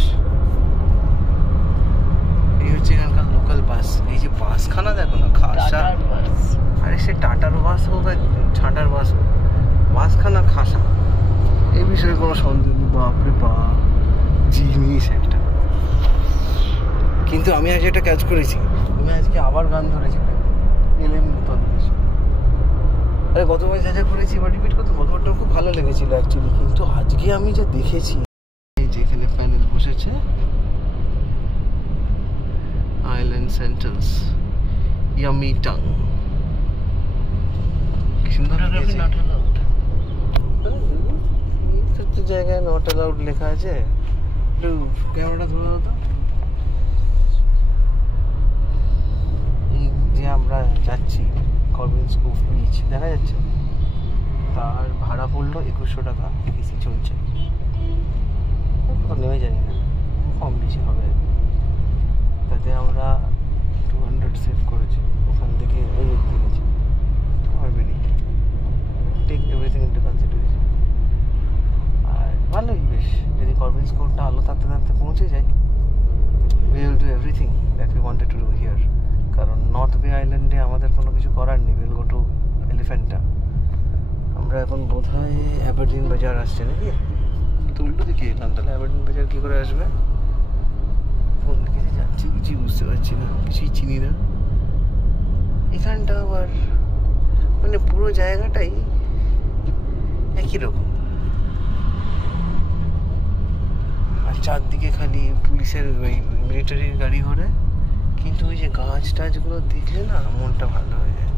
এই হচ্ছে এখানকার লোকাল বাস। এই যে বাসখানা দেখো না, খাসা। টাটার বাস। আরে সে টাটার বাস হোক আর ছাটার বাস হোক, বাসখানা খাসা, এই বিষয়ে কোনো সন্দেহ নেই। বাপরে বাপ, জিনিস একটা। কিন্তু আমি আজ একটা কাজ করেছি, তুমি আজকে আবার গান ধরেছি এলএম নতুন। আরে গতবার যা যা করেছি এবার রিপিট করতে, গতবারটা খুব ভালো লেগেছিল অ্যাকচুয়ালি। কিন্তু আজকে আমি যা দেখেছি, এই যেখানে প্যানেল বসেছে, আইল্যান্ড সেন্টেন্স ইয়ামি টাং, কি সুন্দর লেগেছে। এই জায়গায় নট অ্যালাউড লেখা আছে। একটু ক্যামেরাটা ধরে দাও তো। এই যে আমরা যাচ্ছি কর্বেন্স কোভ বিচ, দেখা যাচ্ছে, তার ভাড়া পড়লো 2100 টাকা। এসি চলছে, নেমে জানি না, কম বেশি হবে। তাতে আমরা 200 সেভ করেছি। ওখান থেকে ওই অব্দি গেছি, আমার বেরিয়ে টেক এভরিথিং ইন্টু কনসিডারেশন। আর ভালোই বেশ, যদি কর্বেন্স কোভটা আলো থাকতে থাকতে পৌঁছে যাই, we will do everything that we wanted to do here. কারণ নর্থ বে আইল্যান্ডে আমাদের কোনো কিছু করার নেই। we'll go to Elephanta. আমরা এখন বোধহয় অ্যাবারডিন বাজার আসছে নাকি, তো উল্টো দিকে এলাম। তাহলে অ্যাবারডিন বাজার কী করে আসবে, কোন দিকে যাচ্ছি কিছুই বুঝতে পারছি না, কিছুই চিনি না। এখানটা আবার মানে পুরো জায়গাটাই একই রকম, আর চারদিকে খালি পুলিশের ওই মিলিটারির গাড়ি ঘোরে। কিন্তু ওই যে গাছ টাছগুলো দেখলে না মনটা ভালো হয়ে যায়।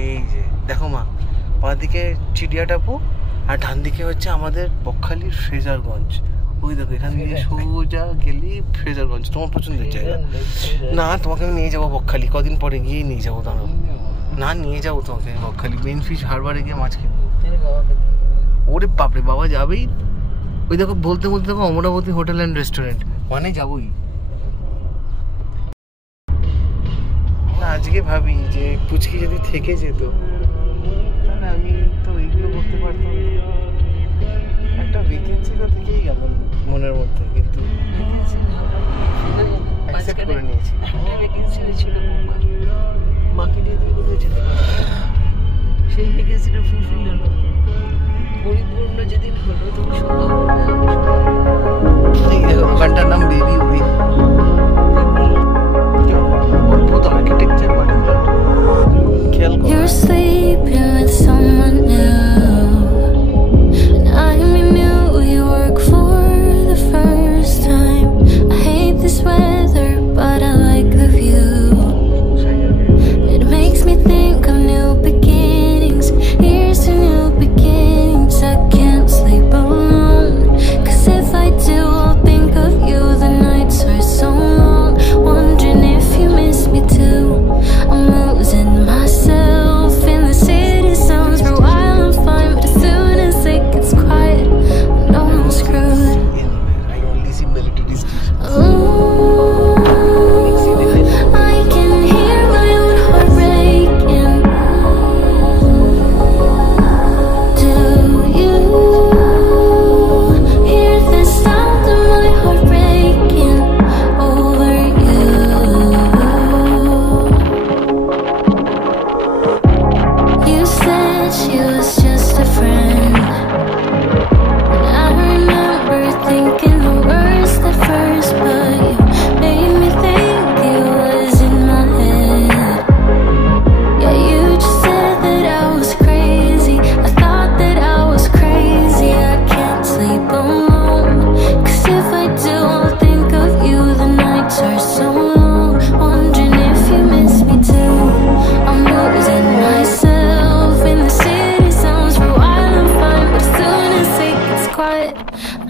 এই যে দেখো মা, বাঁ দিকে চিড়িয়া টাপু আর ডান দিকে হচ্ছে আমাদের বকখালির ফ্রেজারগঞ্জ। ওই দেখো, এখান দিয়ে সোজা গেলি ফ্রেজারগঞ্জ, তোমার পছন্দের জায়গা। না, তোমাকে আমি নিয়ে যাবো বকখালি, কদিন পরে গিয়ে নিয়ে যাবো। দাঁড়াও না, নিয়ে যাবো তোমাকে বকখালি, মেন ফিশ হারবারে গিয়ে মাছ খেয়ে। ওরে বাপরে, বাবা যাবেই। ওই দেখো বলতে বলতে দেখো অমরাবতী হোটেল অ্যান্ড রেস্টুরেন্ট, মানে যাবোই। আজকে ভাবি যে পুচকি যদি থেকে যেত, তাহলে আমি তো এইগুলো করতে পারতাম। একটা ভ্যাকেন্সি তো থেকেই গেল মনের মধ্যে, কিন্তু অ্যাকসেপ্ট করে নিয়েছি। মাকে দিয়ে দিয়ে কোথায় যেতে পারবে, সেই ভ্যাকেন্সিটা ফুলফিল হলো, পরিপূর্ণ যেদিন হলো তুমি সঙ্গে দোকানটার নাম বেবি উই। অদ্ভুত আর্কিটেকচার, খেয়াল করো। You're sleeping with someone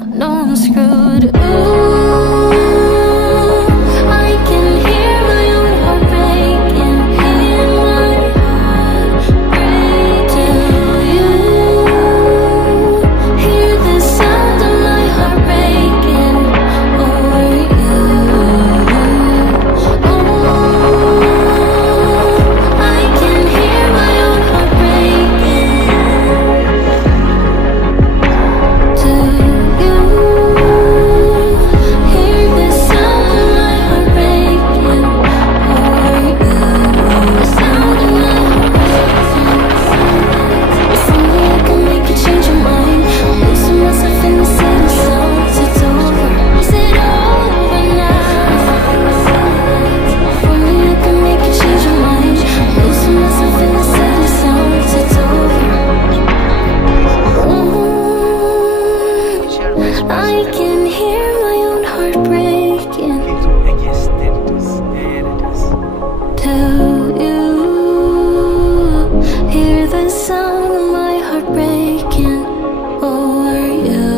know I'm screwed. Ooh, I can hear my own heart breaking. Hear my heart break. Do you hear the sound of my heart breaking over you? Oh, I can hear my own heart breaking. Do you hear the sound of my heart breaking over you? The sound of my heart breaking. If only I can make you change your mind. I'm losing myself in the city songs. It's over. Is it over now? If only I can make you change your mind. I'm losing myself in the city songs. It's over. I can hear my own heart breaking. Yes, there it is. There it is. Do you hear the sound of my heart breaking over you?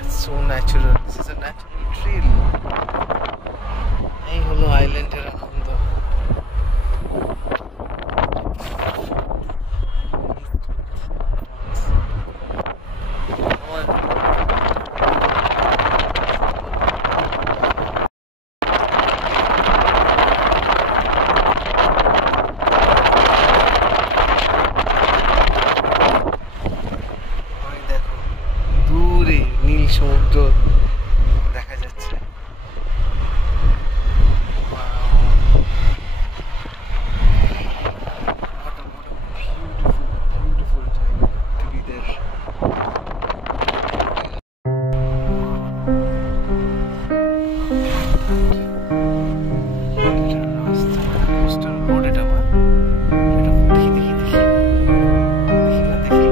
It's so natural. This is a natural trail. এই হলো আইল্যান্ডের আনন্দ। ওই দেখো দূরে নীল সমুদ্র দেখা যাচ্ছে। Beautiful জায়গা to be there. এটা রাস্তা, coastal road এটা আমার। এটা দেখি দেখি দেখি দেখি না দেখি।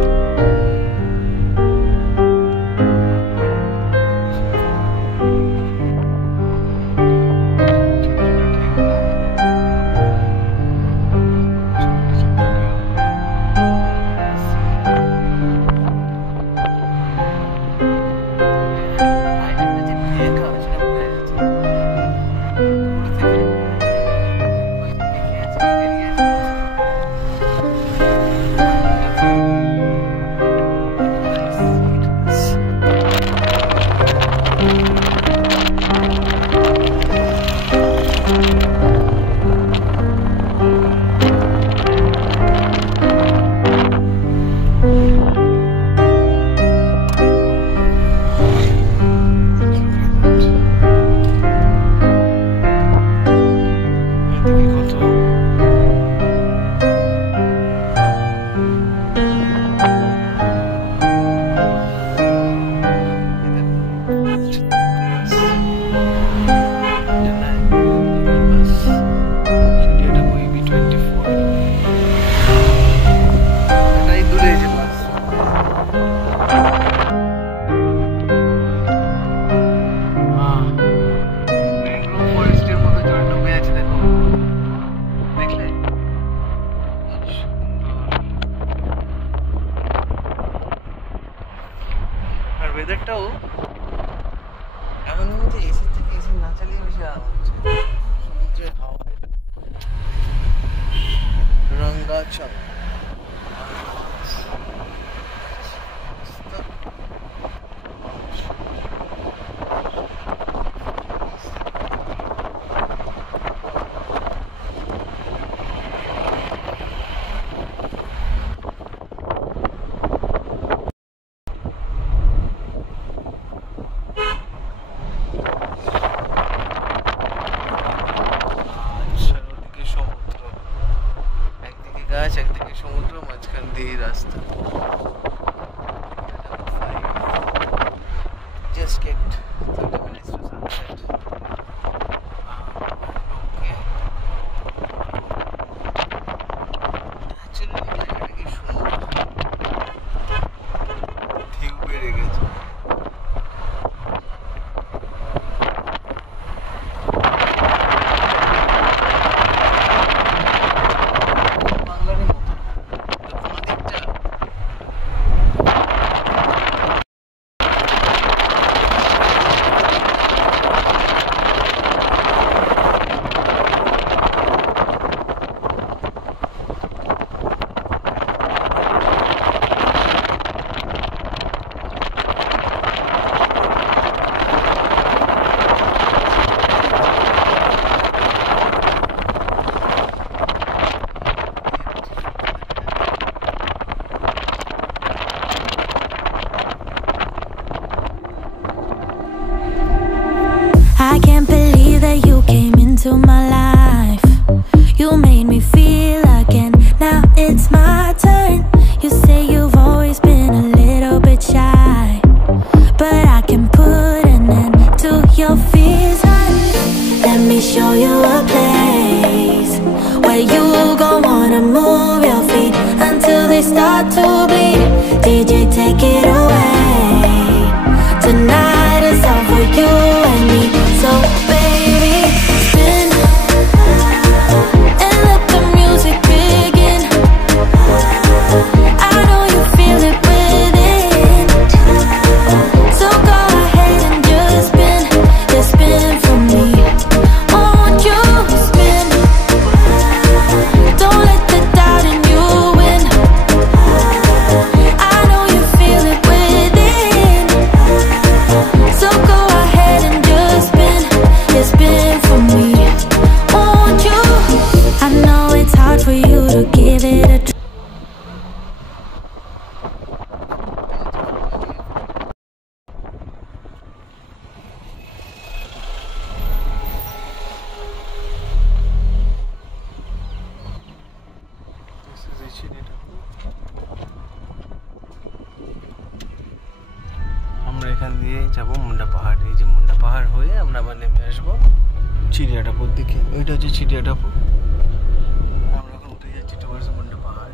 ওয়েদারটাও এখন কিন্তু এসি থেকে এসি না চালিয়ে বেশি আরাম হচ্ছে। সমুদ্রের হাওয়া এটা রঙ্গাচল গাছ একদিকে into my life. You made me feel again. Now it's my turn. You say you've always been a little bit shy, but I can put an end to your fears. Let me show you a place where you gon' wanna move your feet until they start to bleed. DJ, take it away. Tonight is all for you and me. So baby, spin and let the music begin. I know you feel it within, so go ahead and just spin. Yeah, spin for me. Won't you spin? Don't let the doubt in you win. I know you feel it within, so go ahead and just spin. Yeah, spin for me. Won't you? I know it's hard for you to give it a try. আমরা এখান দিয়ে যাবো মুন্ডা পাহাড়। এই যে মুন্ডা পাহাড় হয়ে আমরা আবার নেমে আসবো চিড়িয়াটাপুর দিকে। ওইটা হচ্ছে চিড়িয়াটাপুর, আমরা এখন উঠে যাচ্ছি টুয়ার্ডস মুন্ডা পাহাড়।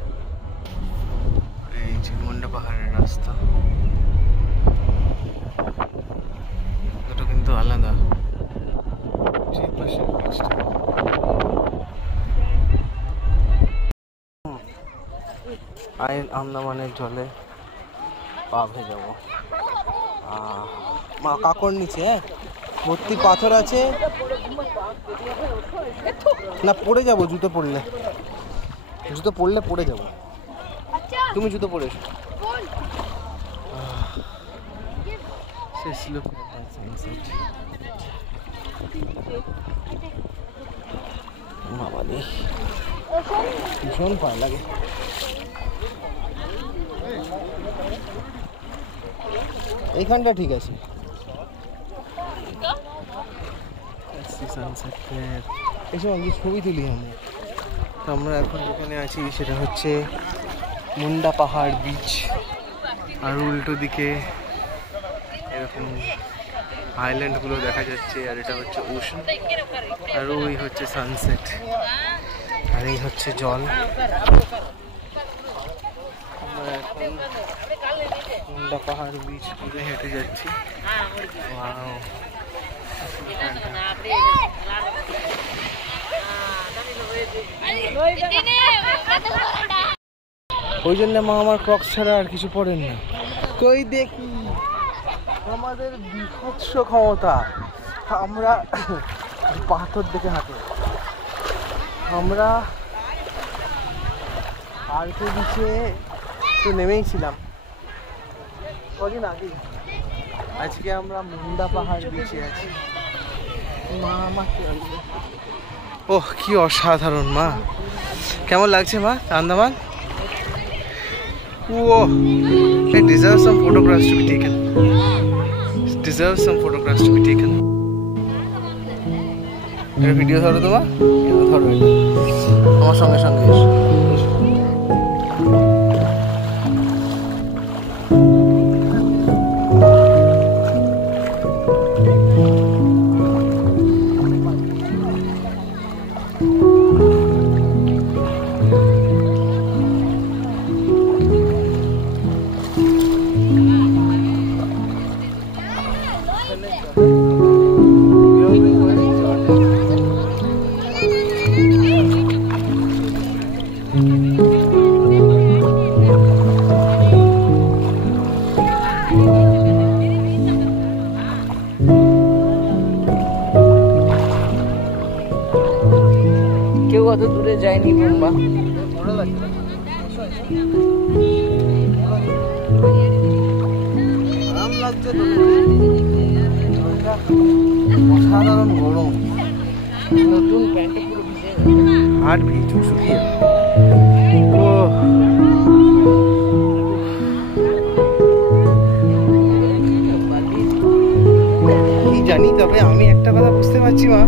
এই যে মুন্ডা পাহাড়ের রাস্তা, দুটো কিন্তু আলাদা। যে পাশে আন্দামানের জলে পা ভেজাবো। মা কাকড় নিচে, হ্যাঁ ভর্তি পাথর আছে না, পড়ে যাবো। জুতো পরলে পড়ে যাবো। তুমি জুতো পরে এসো। বাবারে ভীষণ ভয় লাগে। এইখানটা ঠিক আছে। এসব আমি ছবি তুলি আমরা। তো আমরা এখন যেখানে আছি সেটা হচ্ছে মুন্ডা পাহাড় বিচ, আর উল্টো দিকে এরকম আইল্যান্ডগুলো দেখা যাচ্ছে, আর এটা হচ্ছে ওশান, আর ওই হচ্ছে সানসেট, আর এই হচ্ছে জল। আমরা এখন মুন্ডা পাহাড় বিচ ঘুরে হেঁটে যাচ্ছি। ওই জন্য মা আমার ক্রক্স ছাড়া আর কিছু পড়েন না। কই দেখি আমাদের বিভৎস ক্ষমতা, আমরা পাথর দেখে হাঁটে। আমরা আর কে বিচে তো নেমেই ছিলাম কদিন আগে, আজকে আমরা মুন্ডা পাহাড় বিচে আছি। মা আমাকে ওহ কি অসাধারণ মা, কেমন লাগছে মা Andaman? Whoa, it deserves some photographs to be taken. It deserves some photographs to be taken. এর ভিডিও ধরো তোমার, ধরো আমার সঙ্গে সঙ্গে এসো। কেউ অত দূরে যায়নি বোম্বা। আরাম লাগছে তো, অসাধারণ গরম। নতুন প্যান্টে পুরো ভিজে আর ভিজু শুকিয়ে কি জানি জানি, তবে আমি একটা কথা বুঝতে পারছি মা,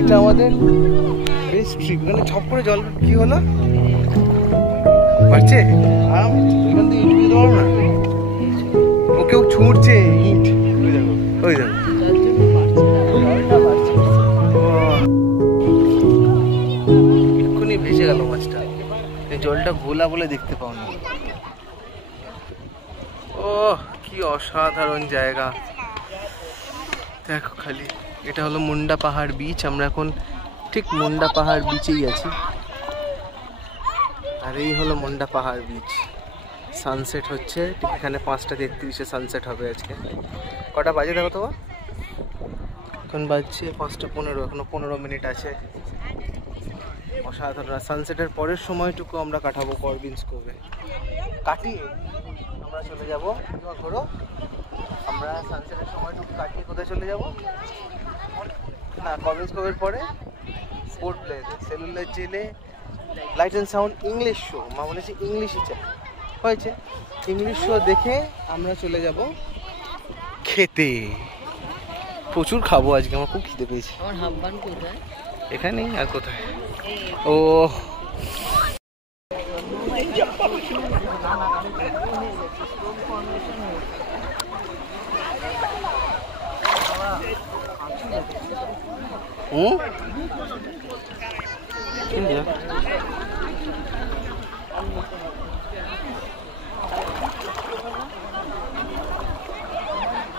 এটা আমাদের বেস্ট ট্রিপ। এখানে ছপ করে জল কি হলো পারছে আরাম, এখান থেকে ইট দিতে পারো না, ও কেউ ছুটছে ইট, ওই দেখো এক্ষুনি ভেসে গেল মাছটা, এই জলটা ঘোলা বলে দেখতে পাও না। ও কি অসাধারণ জায়গা দেখো খালি। এটা হলো মুন্ডা পাহাড় বিচ, আমরা এখন ঠিক মুন্ডা পাহাড় বিচেই আছি। আর এই হলো মুন্ডা পাহাড় বিচ। সানসেট হচ্ছে ঠিক এখানে 5:33-এ সানসেট হবে আজকে। কটা বাজে দেখো তো, এখন বাজছে 5:15, এখনো 15 মিনিট আছে। অসাধারণ। সানসেটের পরের সময়টুকু আমরা কাটাবো করবিন্স কোভে, কাটিয়ে আমরা চলে যাবো ঘোরো। আমরা সানসেটের সময়টুকু কাটিয়ে কোথায় চলে যাব না, করবিন্স কোভের পরে স্পোর্ট প্লে, সেলুলার জেলে light and sound English show. মা বলেছে ইংলিশই চাই, হয়েছে। ইংলিশ শো দেখে আমরা চলে যাব খেতে। প্রচুর খাবো আজকে, আমার খুব খিদে পেয়েছে। আমার হাম্বান কোথায়? এখানেই আর কোথায়? ও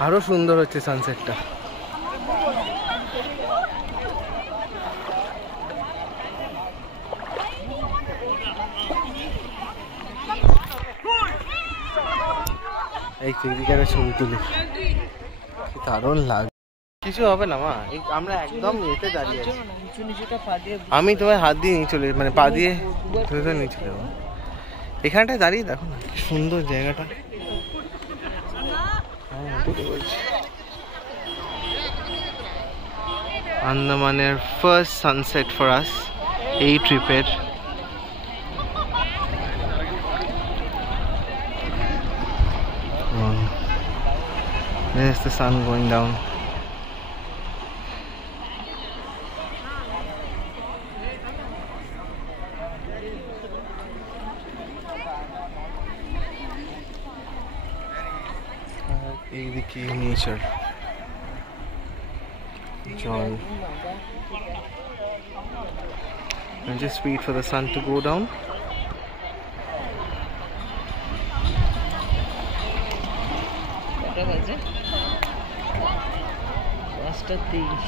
আরো সুন্দর হচ্ছে সানসেটটা। এই চিড়িকারে ছবি তুলি, কি দারুণ লাগে। কিছু হবে না মা, আমরা একদম এতে দাঁড়িয়ে আছি। আমি তোমার হাত দিয়ে নিয়ে চলে, মানে পা দিয়ে ধরে নিয়ে চলে যাবো। এখানটায় দাঁড়িয়ে দেখো না কি সুন্দর জায়গাটা। আন্দামানের ফার্স্ট সানসেট ফর আস এই ট্রিপের। There's the sun going down. এইদিকে নেচার, জল। And just wait for the sun to go down. কটা বাজে? 5:23।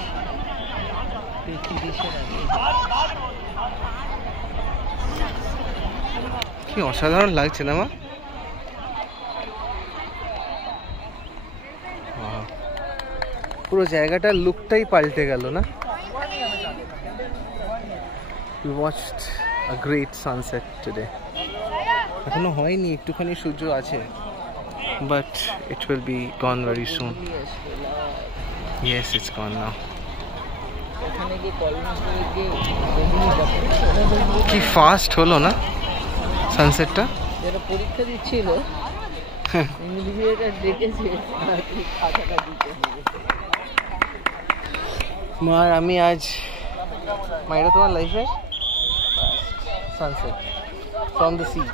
কি অসাধারণ লাগছে না মা? পুরো জায়গাটার লুকটাই পাল্টে গেল না? We watched a great sunset today. এখনো হয়নি, একটুখানি সূর্য আছে, but it will be gone very soon. Yes, it's gone now. কি ফাস্ট হলো না সানসেটটা? যারা পরীক্ষা দিচ্ছিল ইনভিজিলেটর ডেকেছে খাতাটা দিতে। মার আমি আজ মায়েরা তোমার লাইফে sunset from the sea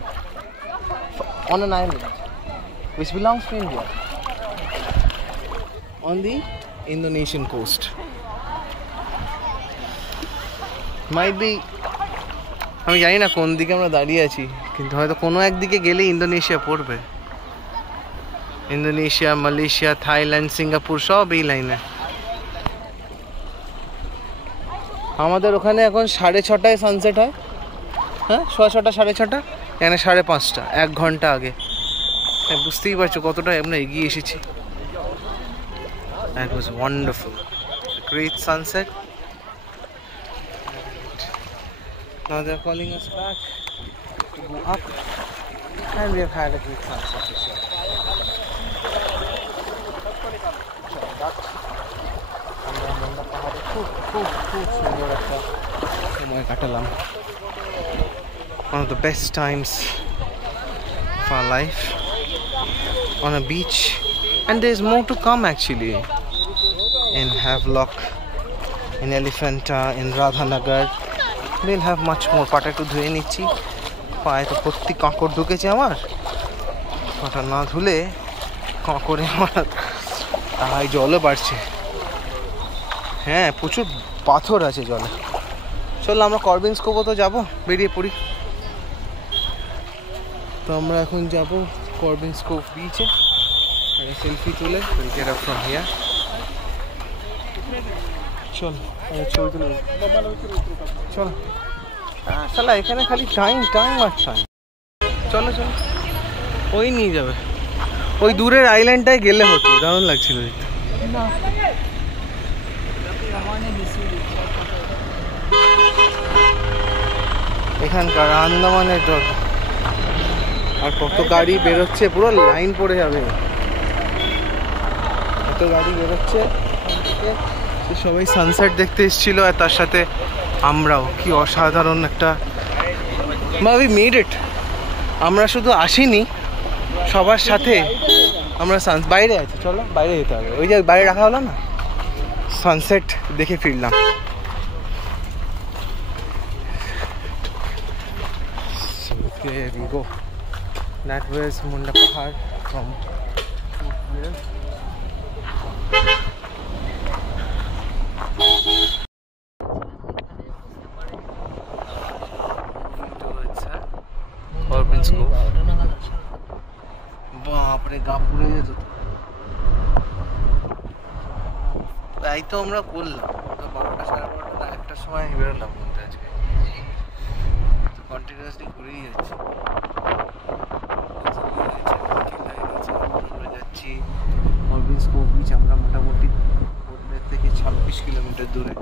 on an island which belongs to India on the Indonesian coast. Might be, আমি জানি না কোন দিকে আমরা দাঁড়িয়ে আছি, কিন্তু হয়তো কোনো একদিকে গেলে ইন্দোনেশিয়া পড়বে। ইন্দোনেশিয়া, মালয়েশিয়া, থাইল্যান্ড, সিঙ্গাপুর সব এই লাইনে। আমাদের ওখানে এখন 6:30টায় সানসেট হয়, হ্যাঁ 6:30 6:30, এখানে 5:30, 1 ঘন্টা আগে। বুঝতেই পারছো কতটা আমরা এগিয়ে এসেছি। It was wonderful, great sunset. Now they're calling us back to go up, and we have had a great sunset this year. আমরা মুন্ডা পাহাড়ে খুব খুব খুব সুন্দর একটা সময় কাটালাম। One of the best times of our life on a beach and there is more to come actually in Havelock, in Elephanta, in Radhanagar. We'll have much more. পাটা একটু ধুয়ে নিচ্ছি, পায়ে তো ভর্তি কাঁকড় ঢুকেছে আমার। পাটা না ধুলে কাঁকড়ে আমার তাই জলও বাড়ছে। হ্যাঁ, প্রচুর পাথর আছে জলে। চলো আমরা করবিনস কোভও তো যাবো, বেরিয়ে পড়ি। তো আমরা এখন যাব করবিনস কোভ বিচে, সেলফি তুলে গেট আপ ফ্রম হিয়ার। চল ছবি তুলে, চলো। শালা এখানে খালি টাইম আর টাইম। চলো চলো, ওই নিয়ে যাবে, ওই দূরের আইল্যান্ডটায় গেলে হতো, দারুণ লাগছিল দেখতে। এখানকার আন্দামানের জল, আর কত গাড়ি বেরোচ্ছে, পুরো লাইন পড়ে যাবে। কত গাড়ি বেরোচ্ছে, সবাই সানসেট দেখতে এসেছিল, আর তার সাথে আমরাও। কি অসাধারণ একটা, উই মেড ইট। আমরা শুধু আসিনি, সবার সাথে আমরা বাইরে আছি। চলো বাইরে যেতে হবে, ওই যে বাইরে রাখা হলো না, সানসেট দেখে ফিরলাম। There we go. That was Munda Pahad from here. Corbin's Cove. বাপরে গা পুড়ে যেত। তাই তো আমরা করলাম, 12টা সাড়ে 12টা 1টার সময় বেরোলাম বলতে আজকে। কন্টিনিউয়াসলি ঘুরেই যাচ্ছি। আমরা যাচ্ছি করবিনস কোভ বিচ। আমরা মোটামুটি হোটেলের থেকে 26 কিলোমিটার দূরে।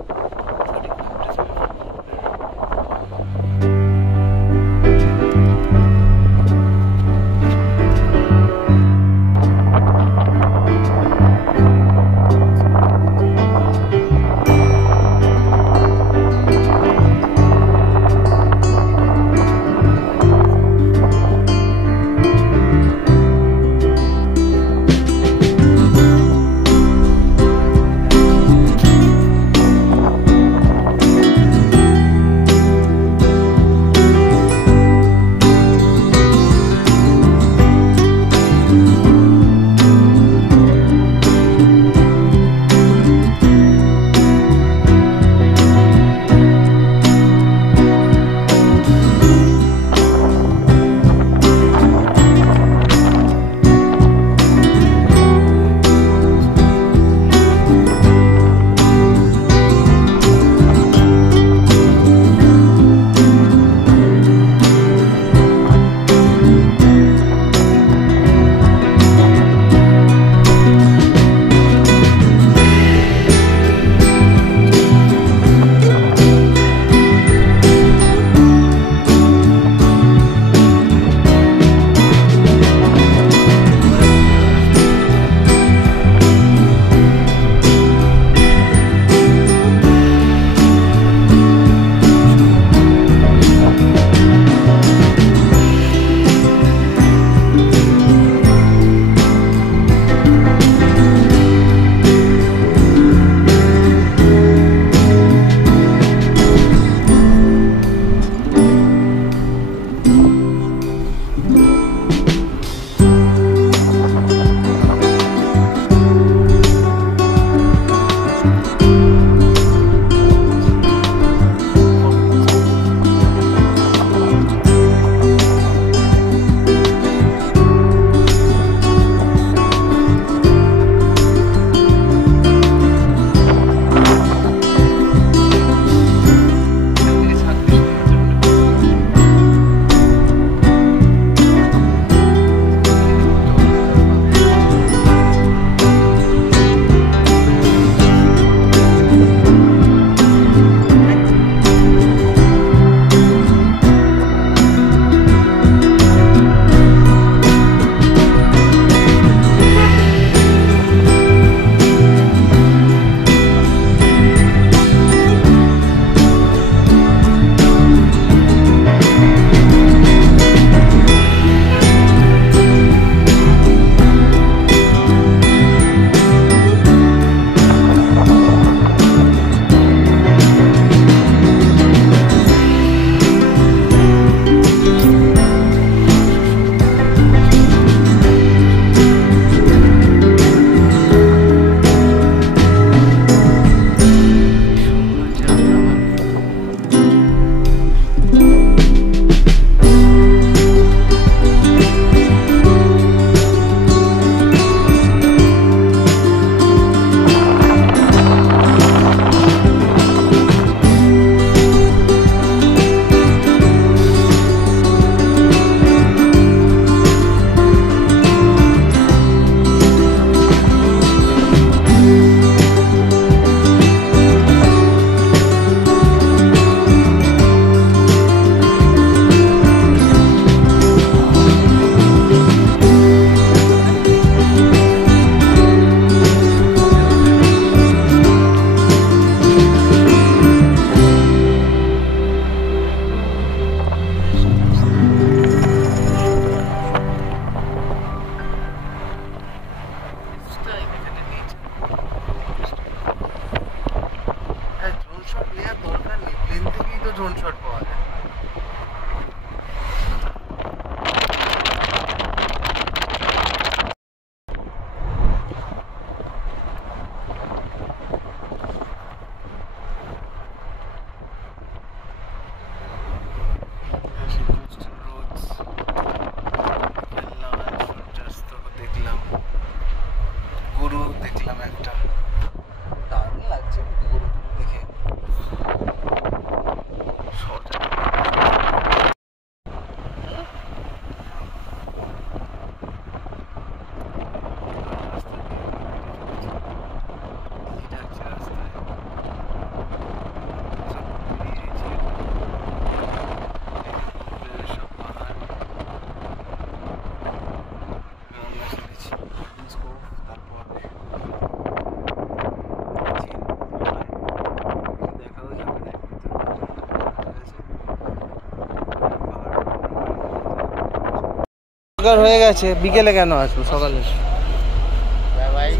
রোজগার হয়ে গেছে, বিকেলে কেন আসবো, সকালে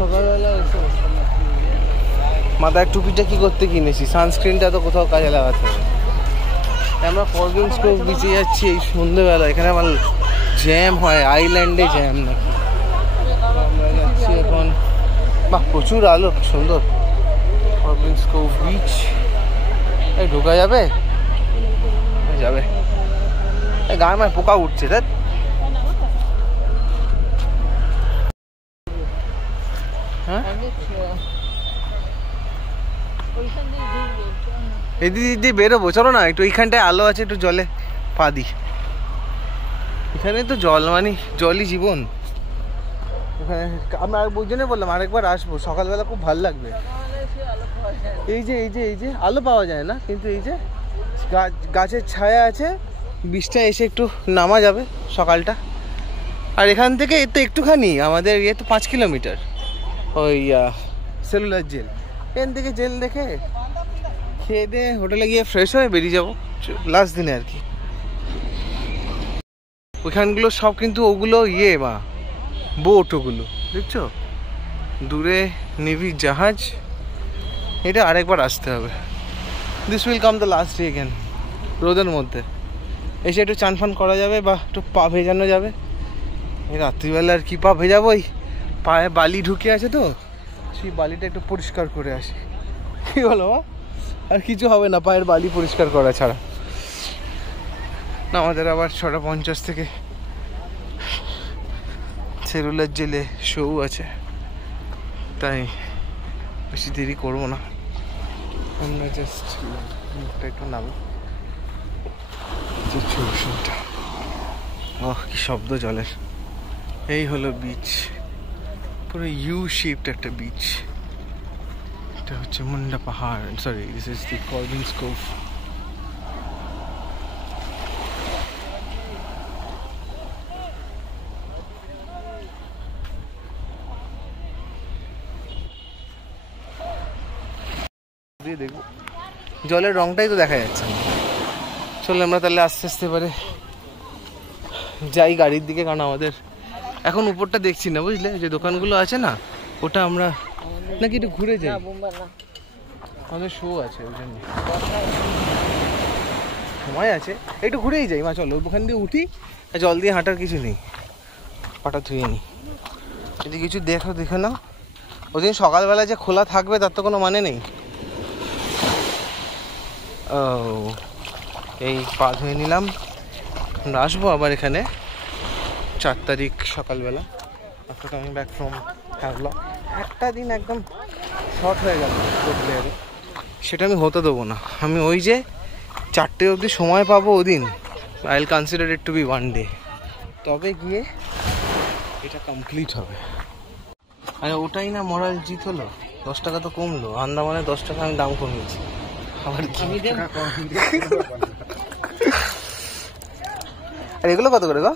সকালবেলা এসে মাথায় টুপিটা কি করতে কিনেছি, সানস্ক্রিনটা তো কোথাও কাজে লাগাতে হবে। আমরা কর্বিংস কোভ বিচে যাচ্ছি এই সন্ধ্যেবেলা, এখানে আমার জ্যাম হয়, আইল্যান্ডে জ্যাম নাকি। আমরা যাচ্ছি এখন, বাহ প্রচুর আলো, সুন্দর কর্বিংস কোভ বিচ। এই ঢোকা যাবে, যাবে। এই গায়ে মায় পোকা উঠছে, দেখ হ্যাঁ এদিক দিয়ে বেরোবো, চলো না একটু, এইখানটায় আলো আছে, একটু জলে পা দিই। এখানে তো জল মানে জলই জীবন। এখানে আমরা ওই জন্য বললাম আরেকবার আসবো, সকালবেলা খুব ভালো লাগবে। এই যে এই যে এই যে আলো পাওয়া যায় না, কিন্তু এই যে গাছের ছায়া আছে, বৃষ্টিটা এসে একটু নামা যাবে সকালটা। আর এখান থেকে তো একটুখানি, আমাদের ইয়ে তো 5 কিলোমিটার, ওই সেলুলার জেল। এখান থেকে জেল দেখে খেয়ে দিয়ে হোটেলে গিয়ে ফ্রেশ হয়ে বেরিয়ে যাবো লাস্ট দিনে আর কি। ওইখানগুলো সব কিন্তু ওগুলো ইয়ে মা বোট, ওগুলো দেখছো দূরে নেভি জাহাজ। এটা আরেকবার আসতে হবে। This will come the last day again. রোদের মধ্যে এসে একটু চান ফান করা যাবে বা একটু পা ভেজানো যাবে। এই রাত্রিবেলা আর কি পা ভেজাবো, ওই পায়ে বালি ঢুকে আছে তো, সেই বালিটা একটু পরিষ্কার করে আসি। কি বলো মা? আর কিছু হবে না পায়ের বালি পরিষ্কার করা ছাড়া। না আমাদের আবার 6:50 থেকে সেলুলার জেলে শো আছে, তাই বেশি দেরি করবো না। আমরা জাস্ট মুখটা একটু নামি। ওহ কি শব্দ জলের। এই হলো বিচ, পুরো ইউ শেপড একটা বিচ। এটা হচ্ছে Munda Pahar, sorry this is the Corbyn's Cove. দেখবো জলের রংটাই তো দেখা যাচ্ছে না। চলো আমরা তাহলে আস্তে আস্তে এবারে যাই গাড়ির দিকে, কারণ আমাদের এখন উপরটা দেখছি না বুঝলে, যে দোকানগুলো আছে না ওটা আমরা নাকি একটু ঘুরে যাই, আমাদের শো আছে ওই জন্য সময় আছে, একটু ঘুরেই যাই মা। চলো ওখান দিয়ে উঠি, জল দিয়ে হাঁটার কিছু নেই, পাটা ধুয়ে নিই। যদি কিছু দেখে নাও, ওই দিন সকালবেলা যে খোলা থাকবে তার তো কোনো মানে নেই। ও এই পা ধুয়ে নিলাম, আমরা আসবো আবার এখানে 4 তারিখ সকালবেলা, after coming back from Havelock. একটা দিন একদম শর্ট হয়ে গেল, সেটা আমি হতে দেবো না। আমি ওই যে 4টে অবধি সময় পাবো ওদিন, I will consider it to be 1 day, তবে গিয়ে এটা কমপ্লিট হবে। আরে ওটাই না মোরাল জিত হলো, 10 টাকা তো কমলো, আন্দামানে 10 টাকা আমি দাম কমিয়েছি। আবার কি আর এগুলো কত করে গো?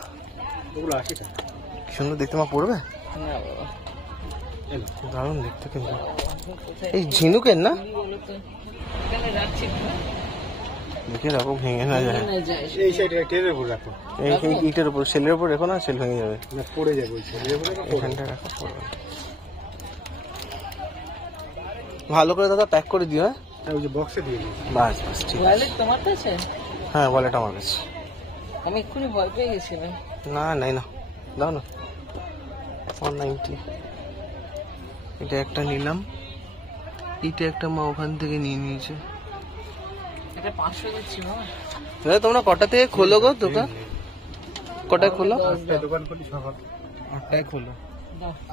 ওগুলো 80 টাকা। সুন্দর দেখতে, মা পড়বে? দারুণ দেখতে কিন্তু। এই ঝিনুকের না, দেখে রাখো ভেঙে না যায়। এই সাইডে টেরের উপর রাখো, এই ইটের উপর, সেলের উপর রেখো না, সেল ভেঙে যাবে, না পড়ে যাবে। ওই সেলের উপরে এখানটা রাখো, পড়বে। ভালো করে দাদা প্যাক করে দিও। হ্যাঁ ওই যে বক্সে দিয়ে দিই। বাস বাস ঠিক আছে। ওয়ালেট তোমার কাছে? হ্যাঁ ওয়ালেট আমার কাছে। আমি এক্ষুনি ভয় পেয়ে গেছিলাম। না নাই না, দাও না। 190 এটা একটা নিলাম, এটা একটা মা ওখান থেকে নিয়ে নিয়েছে। এটা 500 দিচ্ছি না। দাদা তোমরা কটা থেকে খোলো গো দোকান? কটায় খোলো? দোকান খুলি সকাল 8টায় খোলো।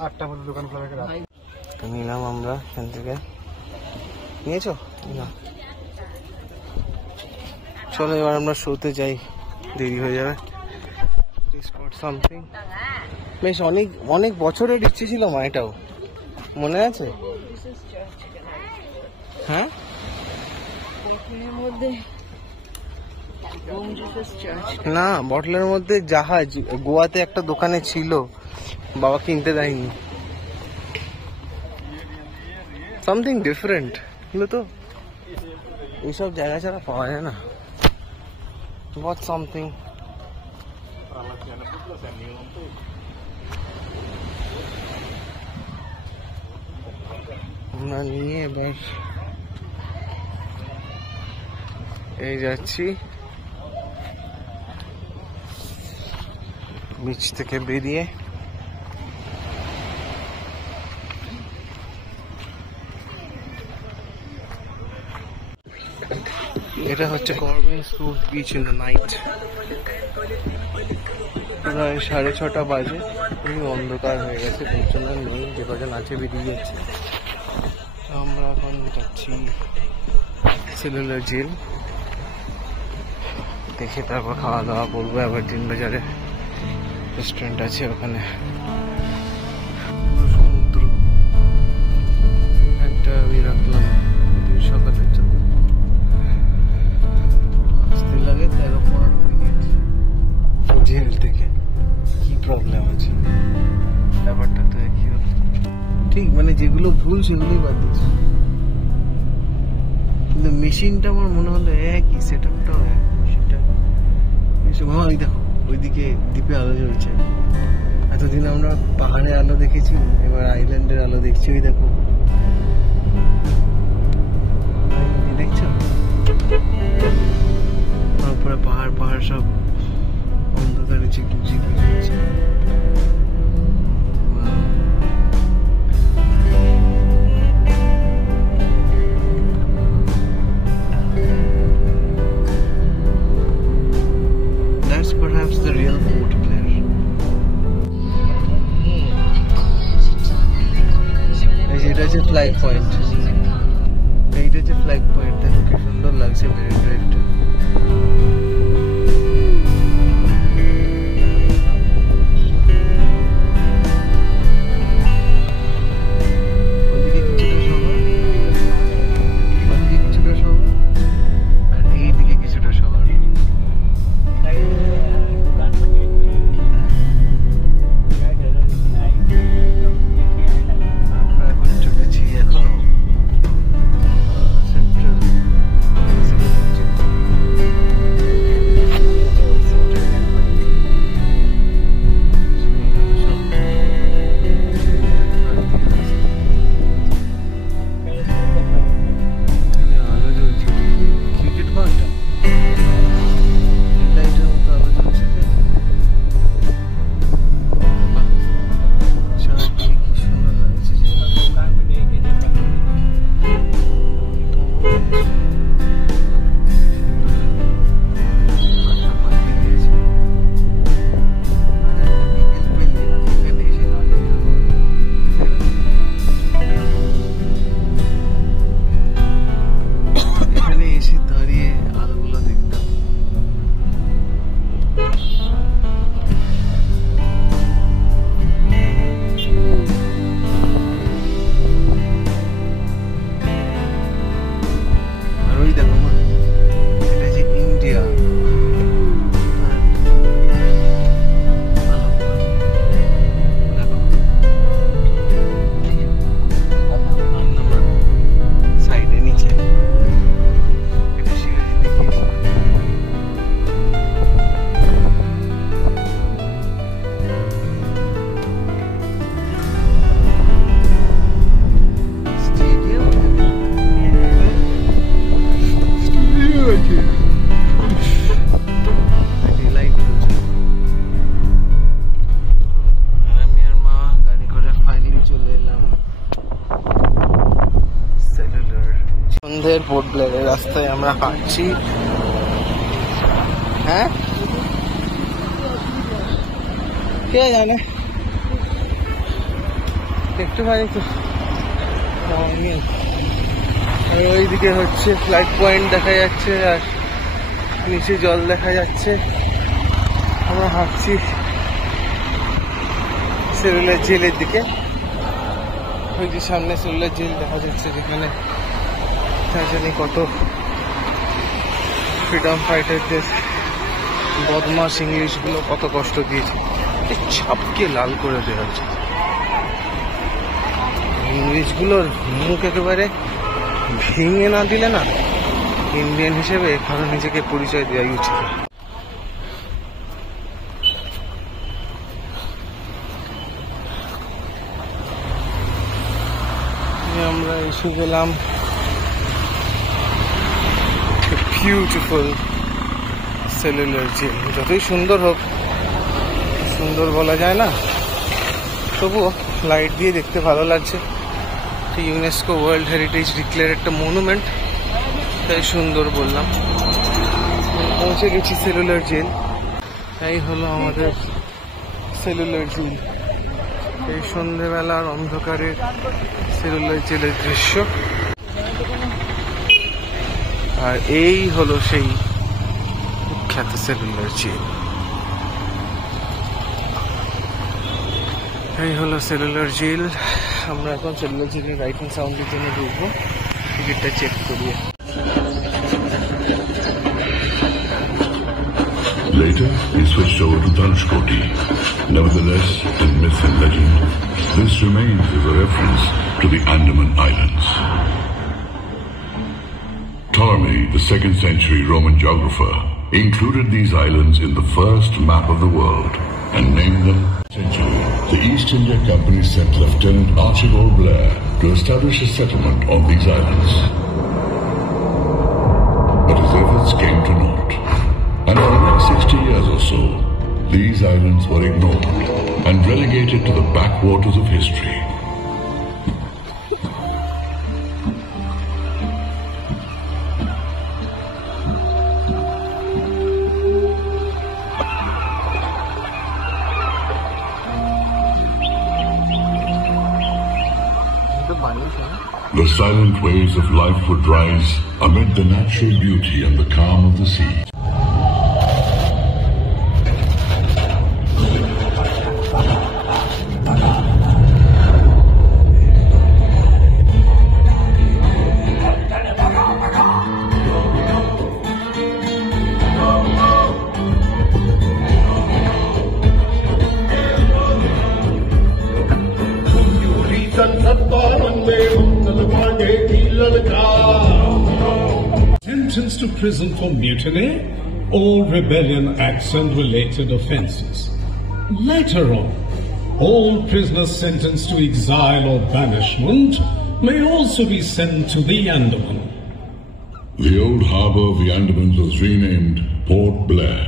8টা পর্যন্ত দোকান খোলা রাখে। রাত নিলাম আমরা এখান থেকে, নিয়েছো না? চলো এবার আমরা শোতে যাই, দেরি হয়ে যাবে। সামথিং বেশ অনেক অনেক বছরের ইচ্ছে ছিল মা, এটাও মনে আছে? হ্যাঁ না, বটলের মধ্যে জাহাজ, গোয়াতে একটা দোকানে ছিল, বাবা কিনতে দেয়নি। সামথিং ডিফারেন্ট হলো তো, এইসব জায়গা ছাড়া পাওয়া যায় না। What something আমরা নিয়ে এবার এই যাচ্ছি বিচ থেকে বেরিয়ে। এটা হচ্ছে government school beach in the night. প্রায় 6:30 বাজে, খুবই অন্ধকার হয়ে গেছে, লোকজন নেই, যে কজন আছে বেরিয়ে যাচ্ছে। আমরা এখন যাচ্ছি সেলুলার জেল দেখে, তারপর খাওয়া দাওয়া করবো। আবার দিনবাজারে রেস্টুরেন্ট আছে, ওখানে সমুদ্র একটা রাখলাম সকালের জন্য। আসতে লাগে 13-15 মিনিট জেল থেকে। কি প্রবলেম আছে ব্যাপারটা তো একই হলো। ঠিক মানে যেগুলো ভুল সেগুলোই বাদ দিচ্ছে, কিন্তু মেশিনটা আমার মনে হলো একই, সেট আপটাও এক। মেশিনটা ওই দেখো ওইদিকে দ্বীপে আলো জ্বলছে। এতদিন আমরা পাহাড়ে আলো দেখেছি, এবার আইল্যান্ডের আলো দেখছি। ওই দেখো, দেখছো তারপরে পাহাড় পাহাড় সব অন্ধকারে চিকু চিকু জ্বলছে। That's perhaps the real Port Blair. এটা হচ্ছে ফ্ল্যাগ পয়েন্ট, এইটা হচ্ছে ফ্ল্যাগ পয়েন্ট। দেখো কি সুন্দর লাগছে মেরিন ড্রাইভটা। ওদিকে কিছুটা শহর, ওদিকে কিছুটা শহর, আর এইদিকে কিছুটা শহর। আমরা এখন চলেছি এখনো সেন্ট্রাল আলো জ্বলছে। ক্রিকেট বলটা লাইটের মতো আলো জ্বলছে যে, চারদিকে কি সুন্দর লাগছে যে। এখানে এসে দাঁড়িয়ে আলোগুলো দেখতাম। আর ওই দেখো মা, এটা যে ইন্ডিয়া। সাইডে নিচে এটা শিলাজি দেখিয়েছি। স্টেডিয়াম আছে, লাইট জ্বলছে। আমি আর মা গাড়ি করে ফাইনালি চলে এলাম সেলুলার। সন্ধ্যের পোর্ট ব্লেয়ারের রাস্তায় আমরা হাঁটছি। হ্যাঁ, কে জানে, একটু পারি তো। আর ওইদিকে হচ্ছে ফ্ল্যাগ পয়েন্ট দেখা যাচ্ছে, আর নিচে জল দেখা যাচ্ছে। আমরা হাঁটছি সেলুলার জেলের দিকে। ওই যে সামনে সেলুলার জেল দেখা যাচ্ছে, যেখানে জানি কত ফ্রিডম ফাইটারদের বদমাস ইংলিশগুলো কত কষ্ট দিয়েছে। ছাপকে লাল করে দেওয়া হয়েছে। ইংলিশগুলোর মুখ একেবারে ভেঙে না দিলে না, ইন্ডিয়ান হিসেবে কারণ নিজেকে পরিচয় দেওয়াই উচিত। আমরা এসে গেলাম বিউটিফুল সেলুলার জেল। যতই সুন্দর হোক, সুন্দর বলা যায় না, তবুও লাইট দিয়ে দেখতে ভালো লাগছে। ইউনেস্কো ওয়ার্ল্ড হেরিটেজ ডিক্লেয়ার একটা মনুমেন্ট, তাই সুন্দর বললাম। পৌঁছে গেছি সেলুলার জেল। এই হলো আমাদের সেলুলার জেল। এই সন্ধ্যেবেলার অন্ধকারের সেলুলার জেলের দৃশ্য। আর এই হলো সেই বিখ্যাত সেলুলার জেল। এই হলো সেলুলার জেল। আমরা এখন সেলুলার জেলের রাইট অ্যান্ড সাউন্ডের জন্য ঢুকবো, টিকিটটা চেক করিয়ে। Later, he switched over to Dhanushkoti. Nevertheless, in myth and legend, this remains as a reference to the Andaman Islands. Ptolemy, the 2nd century Roman geographer, included these islands in the first map of the world and named them. The East India Company sent Lieutenant Archibald Blair to establish a settlement on these islands. But his efforts came to naught. And for the next 60 years or so, these islands were ignored and relegated to the backwaters of history. The silent waves of life would rise amid the natural beauty and the calm of the sea. Sentenced to prison for mutiny or rebellion acts and related offences. Later on, all prisoners sentenced to exile or banishment may also be sent to the Andaman. The old harbour of the Andamans was renamed Port Blair,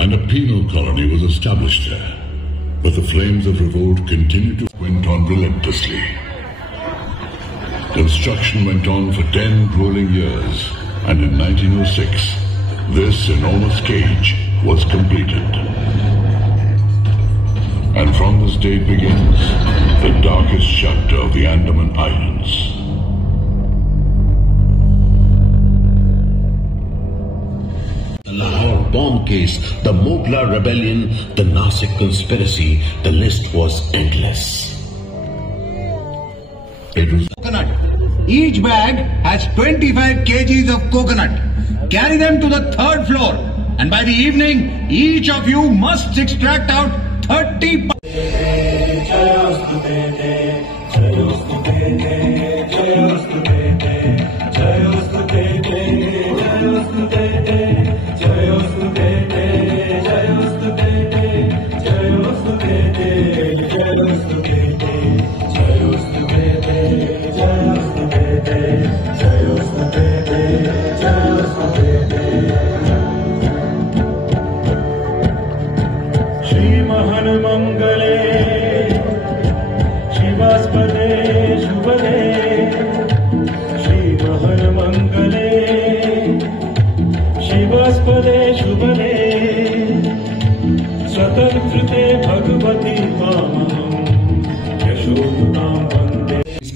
and a penal colony was established there. But the flames of revolt continued to went on relentlessly. Construction went on for 10 grueling years, and in 1906, this enormous cage was completed. And from this date begins the darkest chapter of the Andaman Islands. The Lahore bomb case, the Mughal rebellion, the Nasik conspiracy, the list was endless. It was coconut. Each bag has 25 kgs of coconut. Carry them to the 3rd floor, and by the evening, each of you must extract out 30.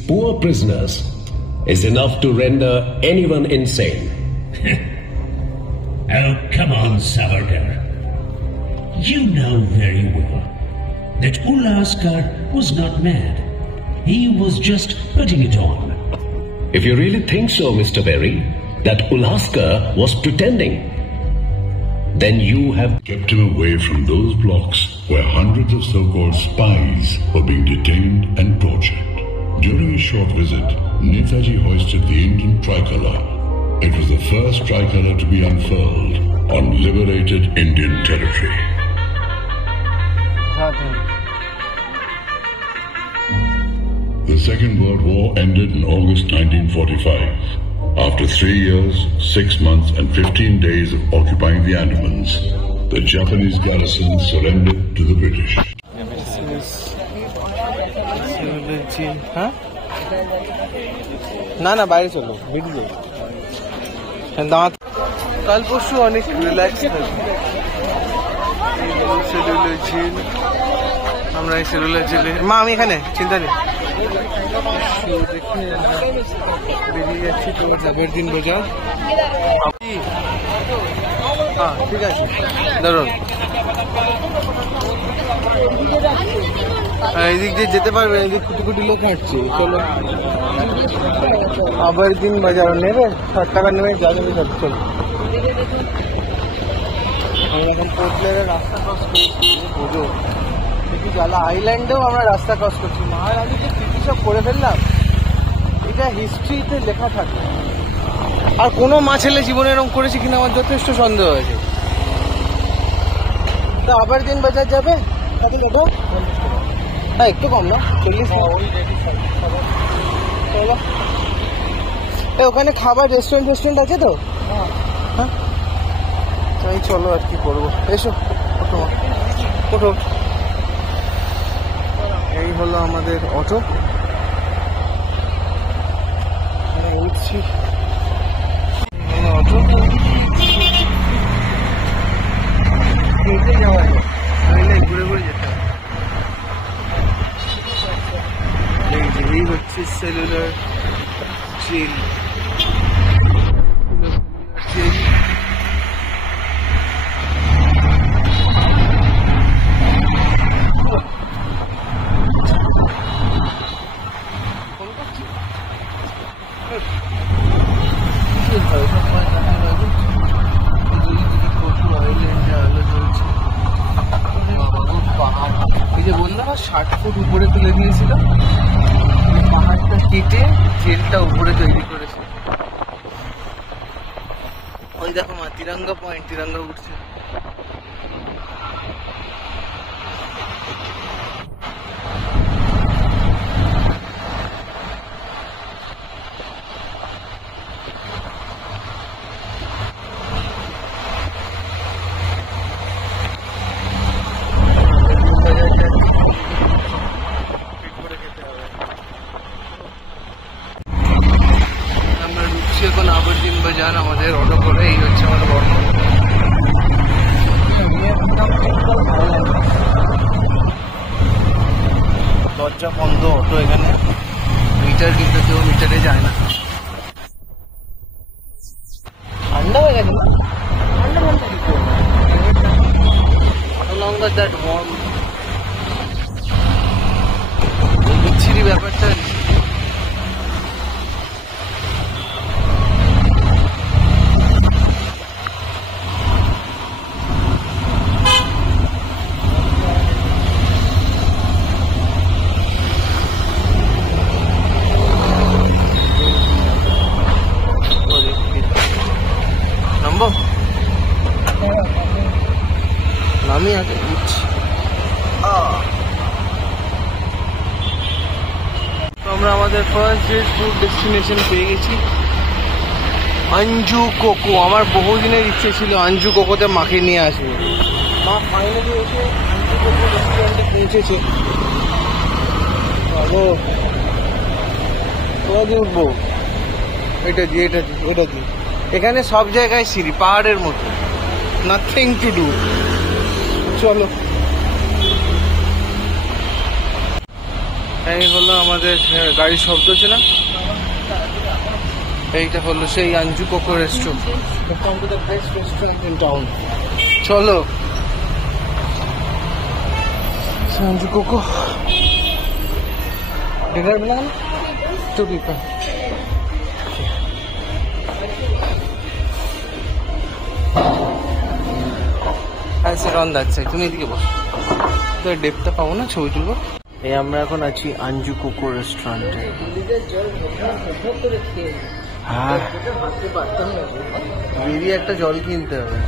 Poor prisoners is enough to render anyone insane. Oh, come on, Savarkar. You know very well that Ulhaskar was not mad. He was just putting it on. If you really think so, Mr. Berry, that Ulhaskar was pretending, then you have kept him away from those blocks where hundreds of so-called spies were being detained and tortured. During a short visit, Netaji hoisted the Indian tricolour. It was the first tricolour to be unfurled on liberated Indian territory. The Second World War ended in August 1945. After 3 years, 6 months and 15 days of occupying the Andamans, the Japanese garrison surrendered to the British. না না বাইরে চলো video দাঁত কাল পরশু অনেক relax cellular ঝিল আমরা এই সেলুলার ঝিলে মা আমি এখানে চিন্তা নেই বেরিয়ে যাচ্ছি তোমার আগের দিন বাজার হ্যাঁ ঠিক আছে দারুন এইদিক দিয়ে যেতে পারবে এদিক কুটি কুটি লোক হাঁটছে চলো আবার দিন বাজার নেবে 60 টাকা নেবে যা নেবে সব চলো আমরা এখন পোর্টল্যান্ডের রাস্তা ক্রস করছি বুঝো দেখি জ্বালা আইল্যান্ডেও আমরা রাস্তা ক্রস করছি মহারানী যে কী সব করে ফেললাম এটা হিস্ট্রিতে লেখা থাকে আর কোনো মা ছেলে জীবনে এরকম করেছে কিনা আমার যথেষ্ট সন্দেহ হয়েছে তো আবার দিন বাজার যাবে কত লেখো হ্যাঁ একটু কম না 40 চলো ওখানে খাবার রেস্টুরেন্ট আছে তো হ্যাঁ তাই চলো আর কি করবো এসো ওঠো ওঠো এই হলো আমাদের অটো উঠছি অটো যাওয়া যায় ঘুরে ঘুরে যেতে হবে এই হচ্ছে সেলুলার জেল এই যে বললাম 60 ফুট উপরে তুলে দিয়েছিল পাহাড়টা কেটে জেলটা উপরে তৈরি করেছে ওই দেখো মা তিরঙ্গা পয়েন্ট তিরঙ্গা উঠছে এখন আবরদিন বাজার আমাদের অটো করে এই হচ্ছে আমার বর্ণ দরজা বন্ধ অটো এখানে মিটার কিন্তু কেউ মিটারে যায় না ঠান্ডা হয়ে গেছে ঠান্ডা ঠান্ডা কি করবো লঙ্গার দ্যাট ওয়ার্ম বিচ্ছিরি ব্যাপারটা আমি আগে উঠছি তো আমরা আমাদের ফার্স্ট ডে ফুড ডেস্টিনেশন পেয়ে গেছি আঞ্জু কোকো আমার বহুদিনের ইচ্ছে ছিল আঞ্জু কোকোতে মাকে নিয়ে আসবো মা ফাইনালি এসে আঞ্জু কোকো রেস্টুরেন্টে পৌঁছেছে ভালো কোথা দিয়ে উঠবো এটা দিয়ে এখানে সব জায়গায় সিঁড়ি পাহাড়ের মতো নাথিং টু ডু চলো এই হলো আমাদের গাড়ির শব্দ হচ্ছে না এইটা হলো সেই আঞ্জু কোকো রেস্টুরেন্ট টাউন চলো আঞ্জু কোকো ডিনার বানান তো ডিপা তুমি এদিকে বসো তো ডেপটা পাবো না ছবি তুলবো এই আমরা এখন আছি আঞ্জু কোকো রেস্টুরেন্টে হ্যাঁ বেরিয়ে একটা জল কিনতে হবে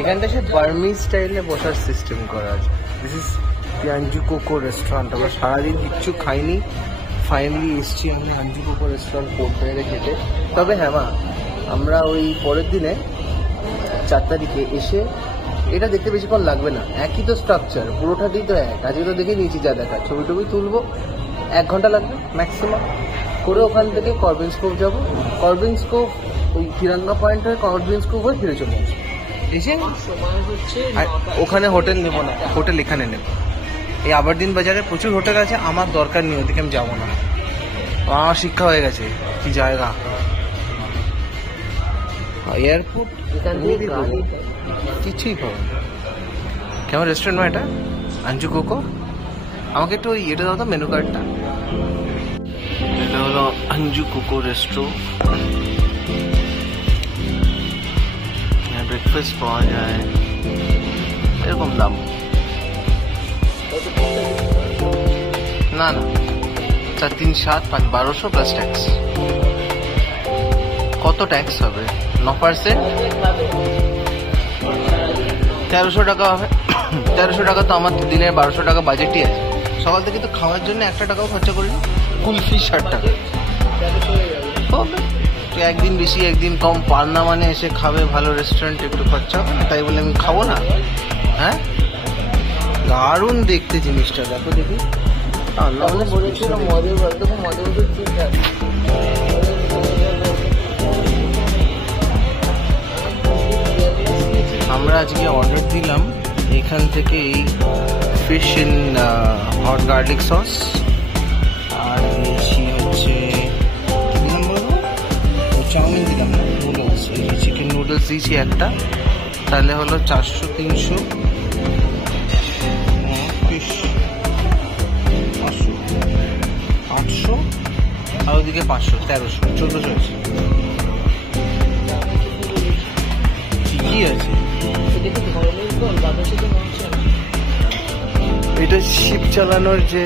এখানটা সে বার্মিজ স্টাইলে বসার সিস্টেম করা আছে this is the Anju cocoa restaurant আমরা সারাদিন কিচ্ছু খাইনি ফাইনালি এসছি আমি আঞ্জু কোকো রেস্টুরেন্ট পোর্ট ব্লেয়ারে খেতে। তবে হ্যাঁ মা, আমরা ওই পরের দিনে 4 তারিখে এসে এটা দেখতে বেশিক্ষণ লাগবে না, একই তো স্ট্রাকচার, পুরোটাতেই তো এক। আজকে তো দেখে নিয়েছি যা দেখা, ছবি টবি তুলবো, 1 ঘন্টা লাগবে ম্যাক্সিমাম করে। ওখান থেকে করবিন্স কোভ যাবো, করবিন্স কোভ ওই তিরঙ্গা পয়েন্ট হয়ে করবিন্স কোভ হয়ে ফিরে চলে আসবো। এসে আর ওখানে হোটেল নেবো না, হোটেল এখানে নেবো। এই আবারদিন বাজারে প্রচুর হোটেল আছে, আমার দরকার নেই, ওদিকে আমি যাবো না। আমার শিক্ষা হয়ে গেছে কি জায়গা। এয়ারপোর্ট কিছুই পাবো না। কেমন রেস্টুরেন্ট মা এটা? আঞ্জু কোকো। আমাকে একটু ওই এটা দাও তো, মেনু কার্ডটা। এটা হলো আঞ্জু কোকো রেস্ট্রো। ব্রেকফাস্ট পাওয়া যায়, এরকম দাম না না, 4 3 7 5 1200 প্লাস ট্যাক্স। কত ট্যাক্স হবে? 9%, 1300 টাকা হবে। 1300 টাকা তো আমার দিনের 1200 টাকা বাজেটই আছে। সকাল থেকে তো খাওয়ার জন্য 1 টাকাও খরচা করিনি। কুলফি 60 টাকা হবে। তো একদিন বেশি একদিন কম পার না মানে এসে খাবে ভালো রেস্টুরেন্টে, একটু খরচা হবে না, তাই বলে আমি খাবো না? হ্যাঁ, দারুণ দেখতে জিনিসটা, দেখো দেখি। আমরা আজকে অর্ডার দিলাম এখান থেকে এই fish in hot garlic sauce, আর দিয়েছি হচ্ছে চাউমিন দিলাম না, নুডলস, চিকেন নুডলস দিয়েছি একটা, তাহলে হলো 400 300 ফিশ 500 800, আর ওদিকে 500 1300 1400 আছে। ঠিকই আছে। এটা শিপ চালানোর যে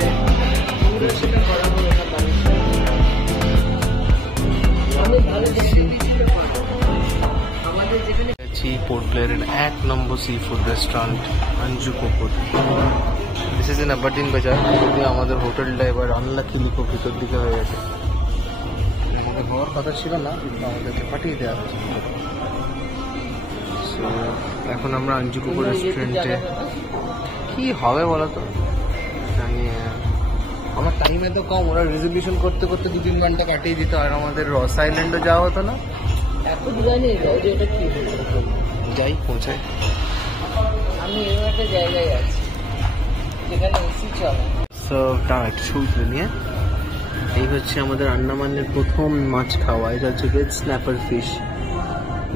পোর্ট ব্লেয়ারের 1 নম্বর seafood restaurant Anju Coco. This is in Aberdeen Bazaar. আমাদের হোটেলটা এবার আনলাকিলি খুব ভিতর দিকে হয়ে গেছে, হওয়ার কথা ছিল না, কিন্তু আমাদেরকে পাঠিয়ে দেওয়া হয়েছে। এখন আমরা আঞ্জু কোকো রেস্টুরেন্টে কি হবে বলো তো, আমার টাইম এত কম, ওরা রেজলিউশন করতে করতে 2-3 ঘন্টা কাটিয়ে দিত, আর আমাদের রস আইল্যান্ডও যাওয়া হতো না। এখন জানি এটা কি যাই পৌঁছাই। আমি এরকম একটা জায়গায় আছি যেখানে এসি চলে। একটু ছবি তুলে নিয়ে, এই হচ্ছে আমাদের আন্দামানের প্রথম মাছ খাওয়া। এটা হচ্ছে veg snapper fish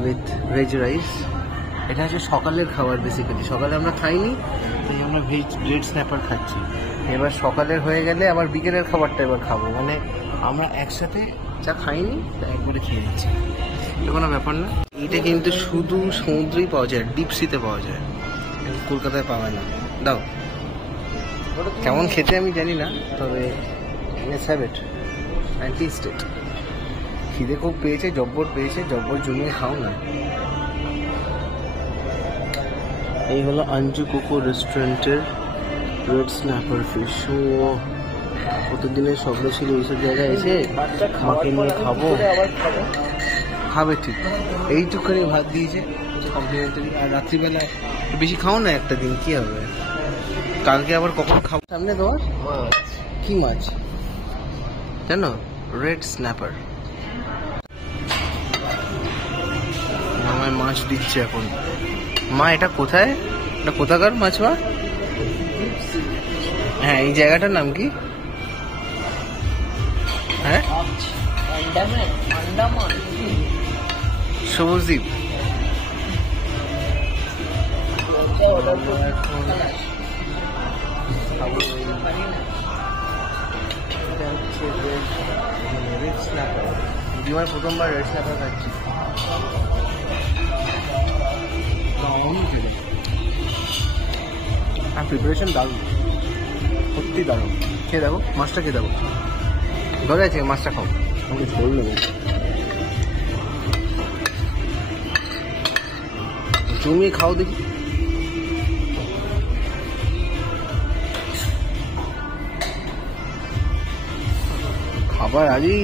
with veg rice. এটা হচ্ছে সকালের খাবার বেসিক্যালি, সকালে আমরা খাইনি, তাই আমরা ভেজ স্ন্যাপার খাচ্ছি। এবার সকালের হয়ে গেলে আবার বিকেলের খাবারটা এবার খাবো, মানে আমরা একসাথে যা খাইনি তা একবারে খেয়ে নিচ্ছি, এটা কোনো ব্যাপার না। এটা কিন্তু শুধু সমুদ্রেই পাওয়া যায়, ডিপ সিতে পাওয়া যায়, কলকাতায় পাওয়া না। দাও, কেমন খেতে আমি জানি না, তবে let's have it and taste it. খিদে খুব পেয়েছে, জব্বর পেয়েছে, জব্বর জমিয়ে খাও না। এই হলো আঞ্জু কোকো রেস্টুরেন্টের রেড স্ন্যাপার ফিশ। প্রতিদিনের স্বপ্ন ছিল এইসব জায়গায় এসে মাকে নিয়ে খাবো, খাবে ঠিক। এইটুখানি ভাত দিয়েছে কমপ্লিমেন্টারি, আর রাত্রিবেলা বেশি খাও না, একটা দিন কি হবে, কালকে আবার কখন খাবো। সামনে তোমার কি মাছ জানো? Red snapper. আমায় মাছ দিচ্ছে এখন। মা এটা কোথায়, এটা কোথাকার মাছ মা? হ্যাঁ, এই জায়গাটার নাম কি? হ্যাঁ, সবুজ দ্বীপ। প্রথমবার রেড স্ন্যাপার খাচ্ছি। আর প্রিপারেশন দারুণ, সত্যি দারুণ। খেয়ে দেখো মাছটা, খেয়ে দেখো, ধরে আছে মাছটা, খাও, আমাকে ঝোল নেবে, জমিয়ে খাও দেখি। আবার আজই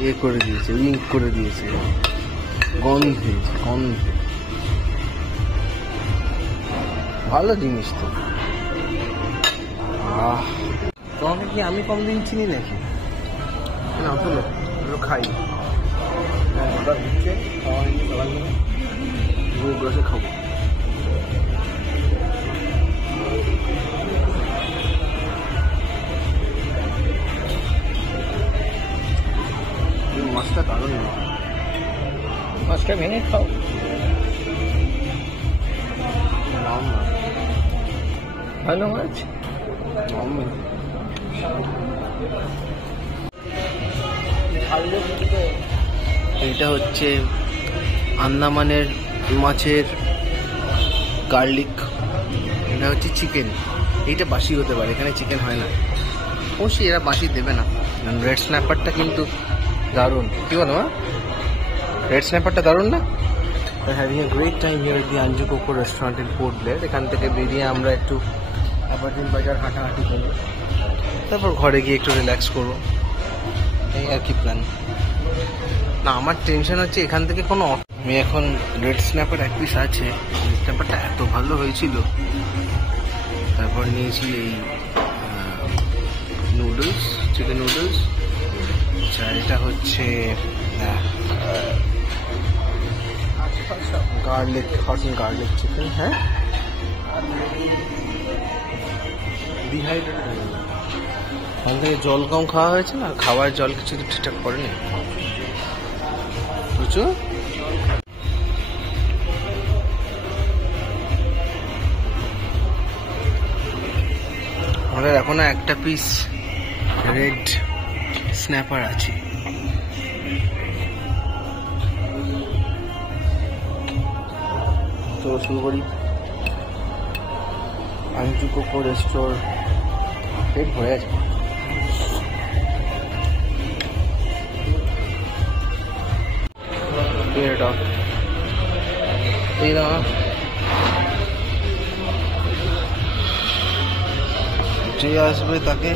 ইয়ে করে দিয়েছে, লিঙ্ক করে দিয়েছে গন্ধে গন্ধে। ভালো জিনিস তো। তোমাকে কি আমি কম দিন চিনি নাকি? না তোলো খাই অর্ডার দিচ্ছে, বসে খাবো। মাছটা দারুণ, মাছটা ভেঙে খাও। ভালো মাছ। এটা হচ্ছে আন্দামানের মাছের গার্লিক, এটা হচ্ছে চিকেন। এইটা বাসি হতে পারে, এখানে চিকেন হয় না। অবশ্যই এরা বাসি দেবে না। রেড স্ন্যাপারটা কিন্তু দারুণ, কি বলো? রেড স্ন্যাপারটা দারুণ না? Having a great time here the Anju cocoa restaurant in port Blair. এখান থেকে বেরিয়ে আমরা একটু আবারদিন বাজার হাঁটাহাঁটি করবো, তারপর ঘরে গিয়ে একটু রিল্যাক্স করবো, এই আর কি প্ল্যান। না আমার টেনশন হচ্ছে এখান থেকে কোনো, আমি এখন রেড স্ন্যাপার এক পিস আছে, রেড স্ন্যাপারটা এত ভালো হয়েছিল। তারপর নিয়েছি এই নুডলস, চিকেন নুডলস। আচ্ছা এটা হচ্ছে garlic, hot and garlic chicken. হ্যাঁ ডিহাইড্রেটেড হয়ে গেল, ওখান থেকে জল কম খাওয়া হয়েছে না, খাওয়ার জল কিছু ঠিকঠাক করেনি বুঝছো। আমাদের এখনো একটা পিস রেড স্ন্যাপার আছে। তো শুরু করি। আঞ্জু কোকো রেস্টোর, পেট ভরে আছে। এই না যে আসবে তাকে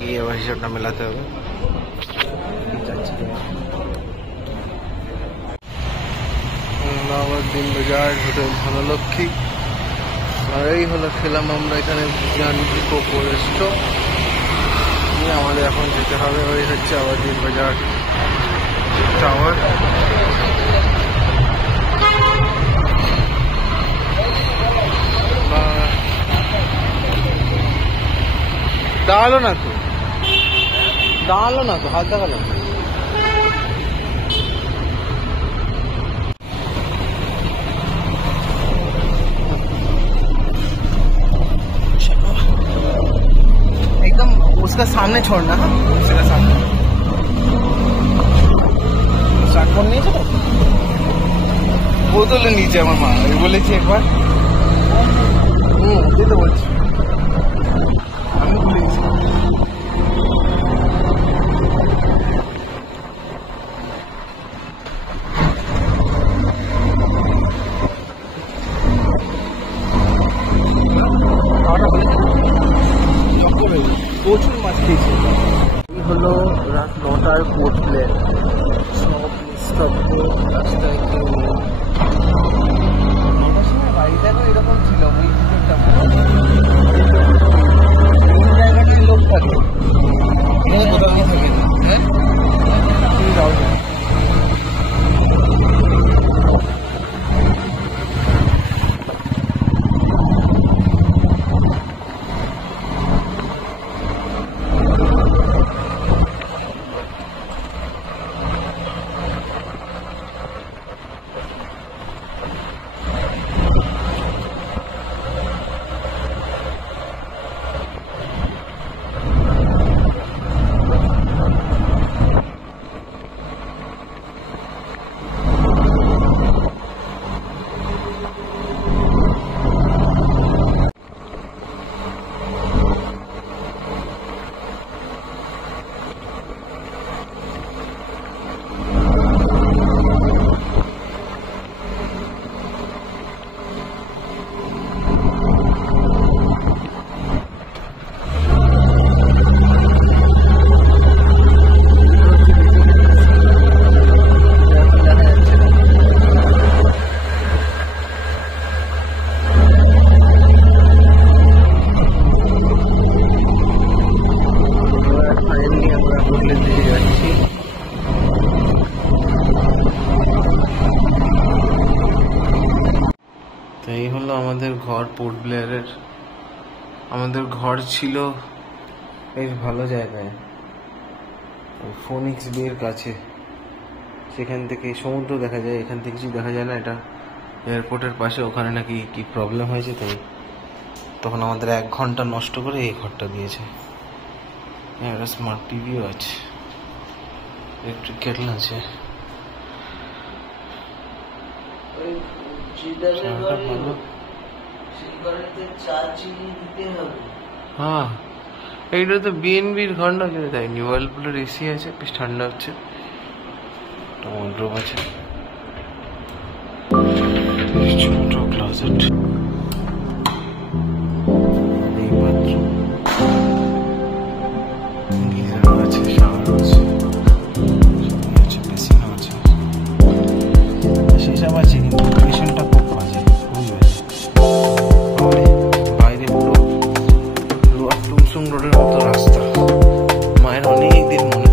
গিয়ে আবার হিসাবটা মেলাতে হবে। দিন বাজার হোটেল ধনলক্ষ্মী। আর এই হলো খেলাম আমরা এখানে আঞ্জু কোকো রেস্টো। আমাদের এখন যেতে হবে ওই হচ্ছে আবার দিন বাজার টাওয়ার। দাঁড়ালো না তো, দাঁড়ালো না তো, হাত দেখালো। एकदम उसका सामने छोड़ना। हाँ उसका सामने स्टार्ट कर नहीं चलो बोतल नीचे আমার মা বলেছি একবার। তুই তো বলছি আমি ভুলে গেছি। প্রচুর মাছ খেয়েছি। এই হলো রাত 9টার পোর্ট ব্লেয়ার। সব নিস্তব্ধ, রাস্তায় কেউ নেই। 9টার সময় বাড়িটা এখন এরকম ছিল, ওই ভিতরটা জায়গাটায় লোক থাকে, এখানে কোথাও থাকে না। হ্যাঁ তুমি যাও না। ঘর পোর্ট ব্লেয়ারের। আমাদের ঘর ছিল বেশ ভালো জায়গায়, ফোনিক্স বের কাছে। সেখান থেকে সমুদ্র দেখা যায়, এখান থেকে কিছু দেখা যায় না। এটা এয়ারপোর্টের পাশে, ওখানে নাকি কি প্রবলেম হয়েছে, তাই তখন আমাদের 1 ঘন্টা নষ্ট করে এই ঘরটা দিয়েছে। একটা স্মার্ট টিভিও আছে, ইলেকট্রিক কেটল আছে। হ্যাঁ, এইটা তো বিএনবির ঘর না, তাই নিউয়ালপুলের এসি আছে, বেশ ঠান্ডা হচ্ছে। ওয়ার্ডরোব আছে, ছোট ক্লোজেট, এই বাথরুম, গিজার আছে, শাওয়ার আছে, বেসিন আছে, সেসব আছে। কিন্তু লোকেশনটা খুব বাজে, খুবই বাজে। বাইরে পুরো লোয়ার টুমসুং রোডের মতো রাস্তা। মায়ের অনেক দিন মনে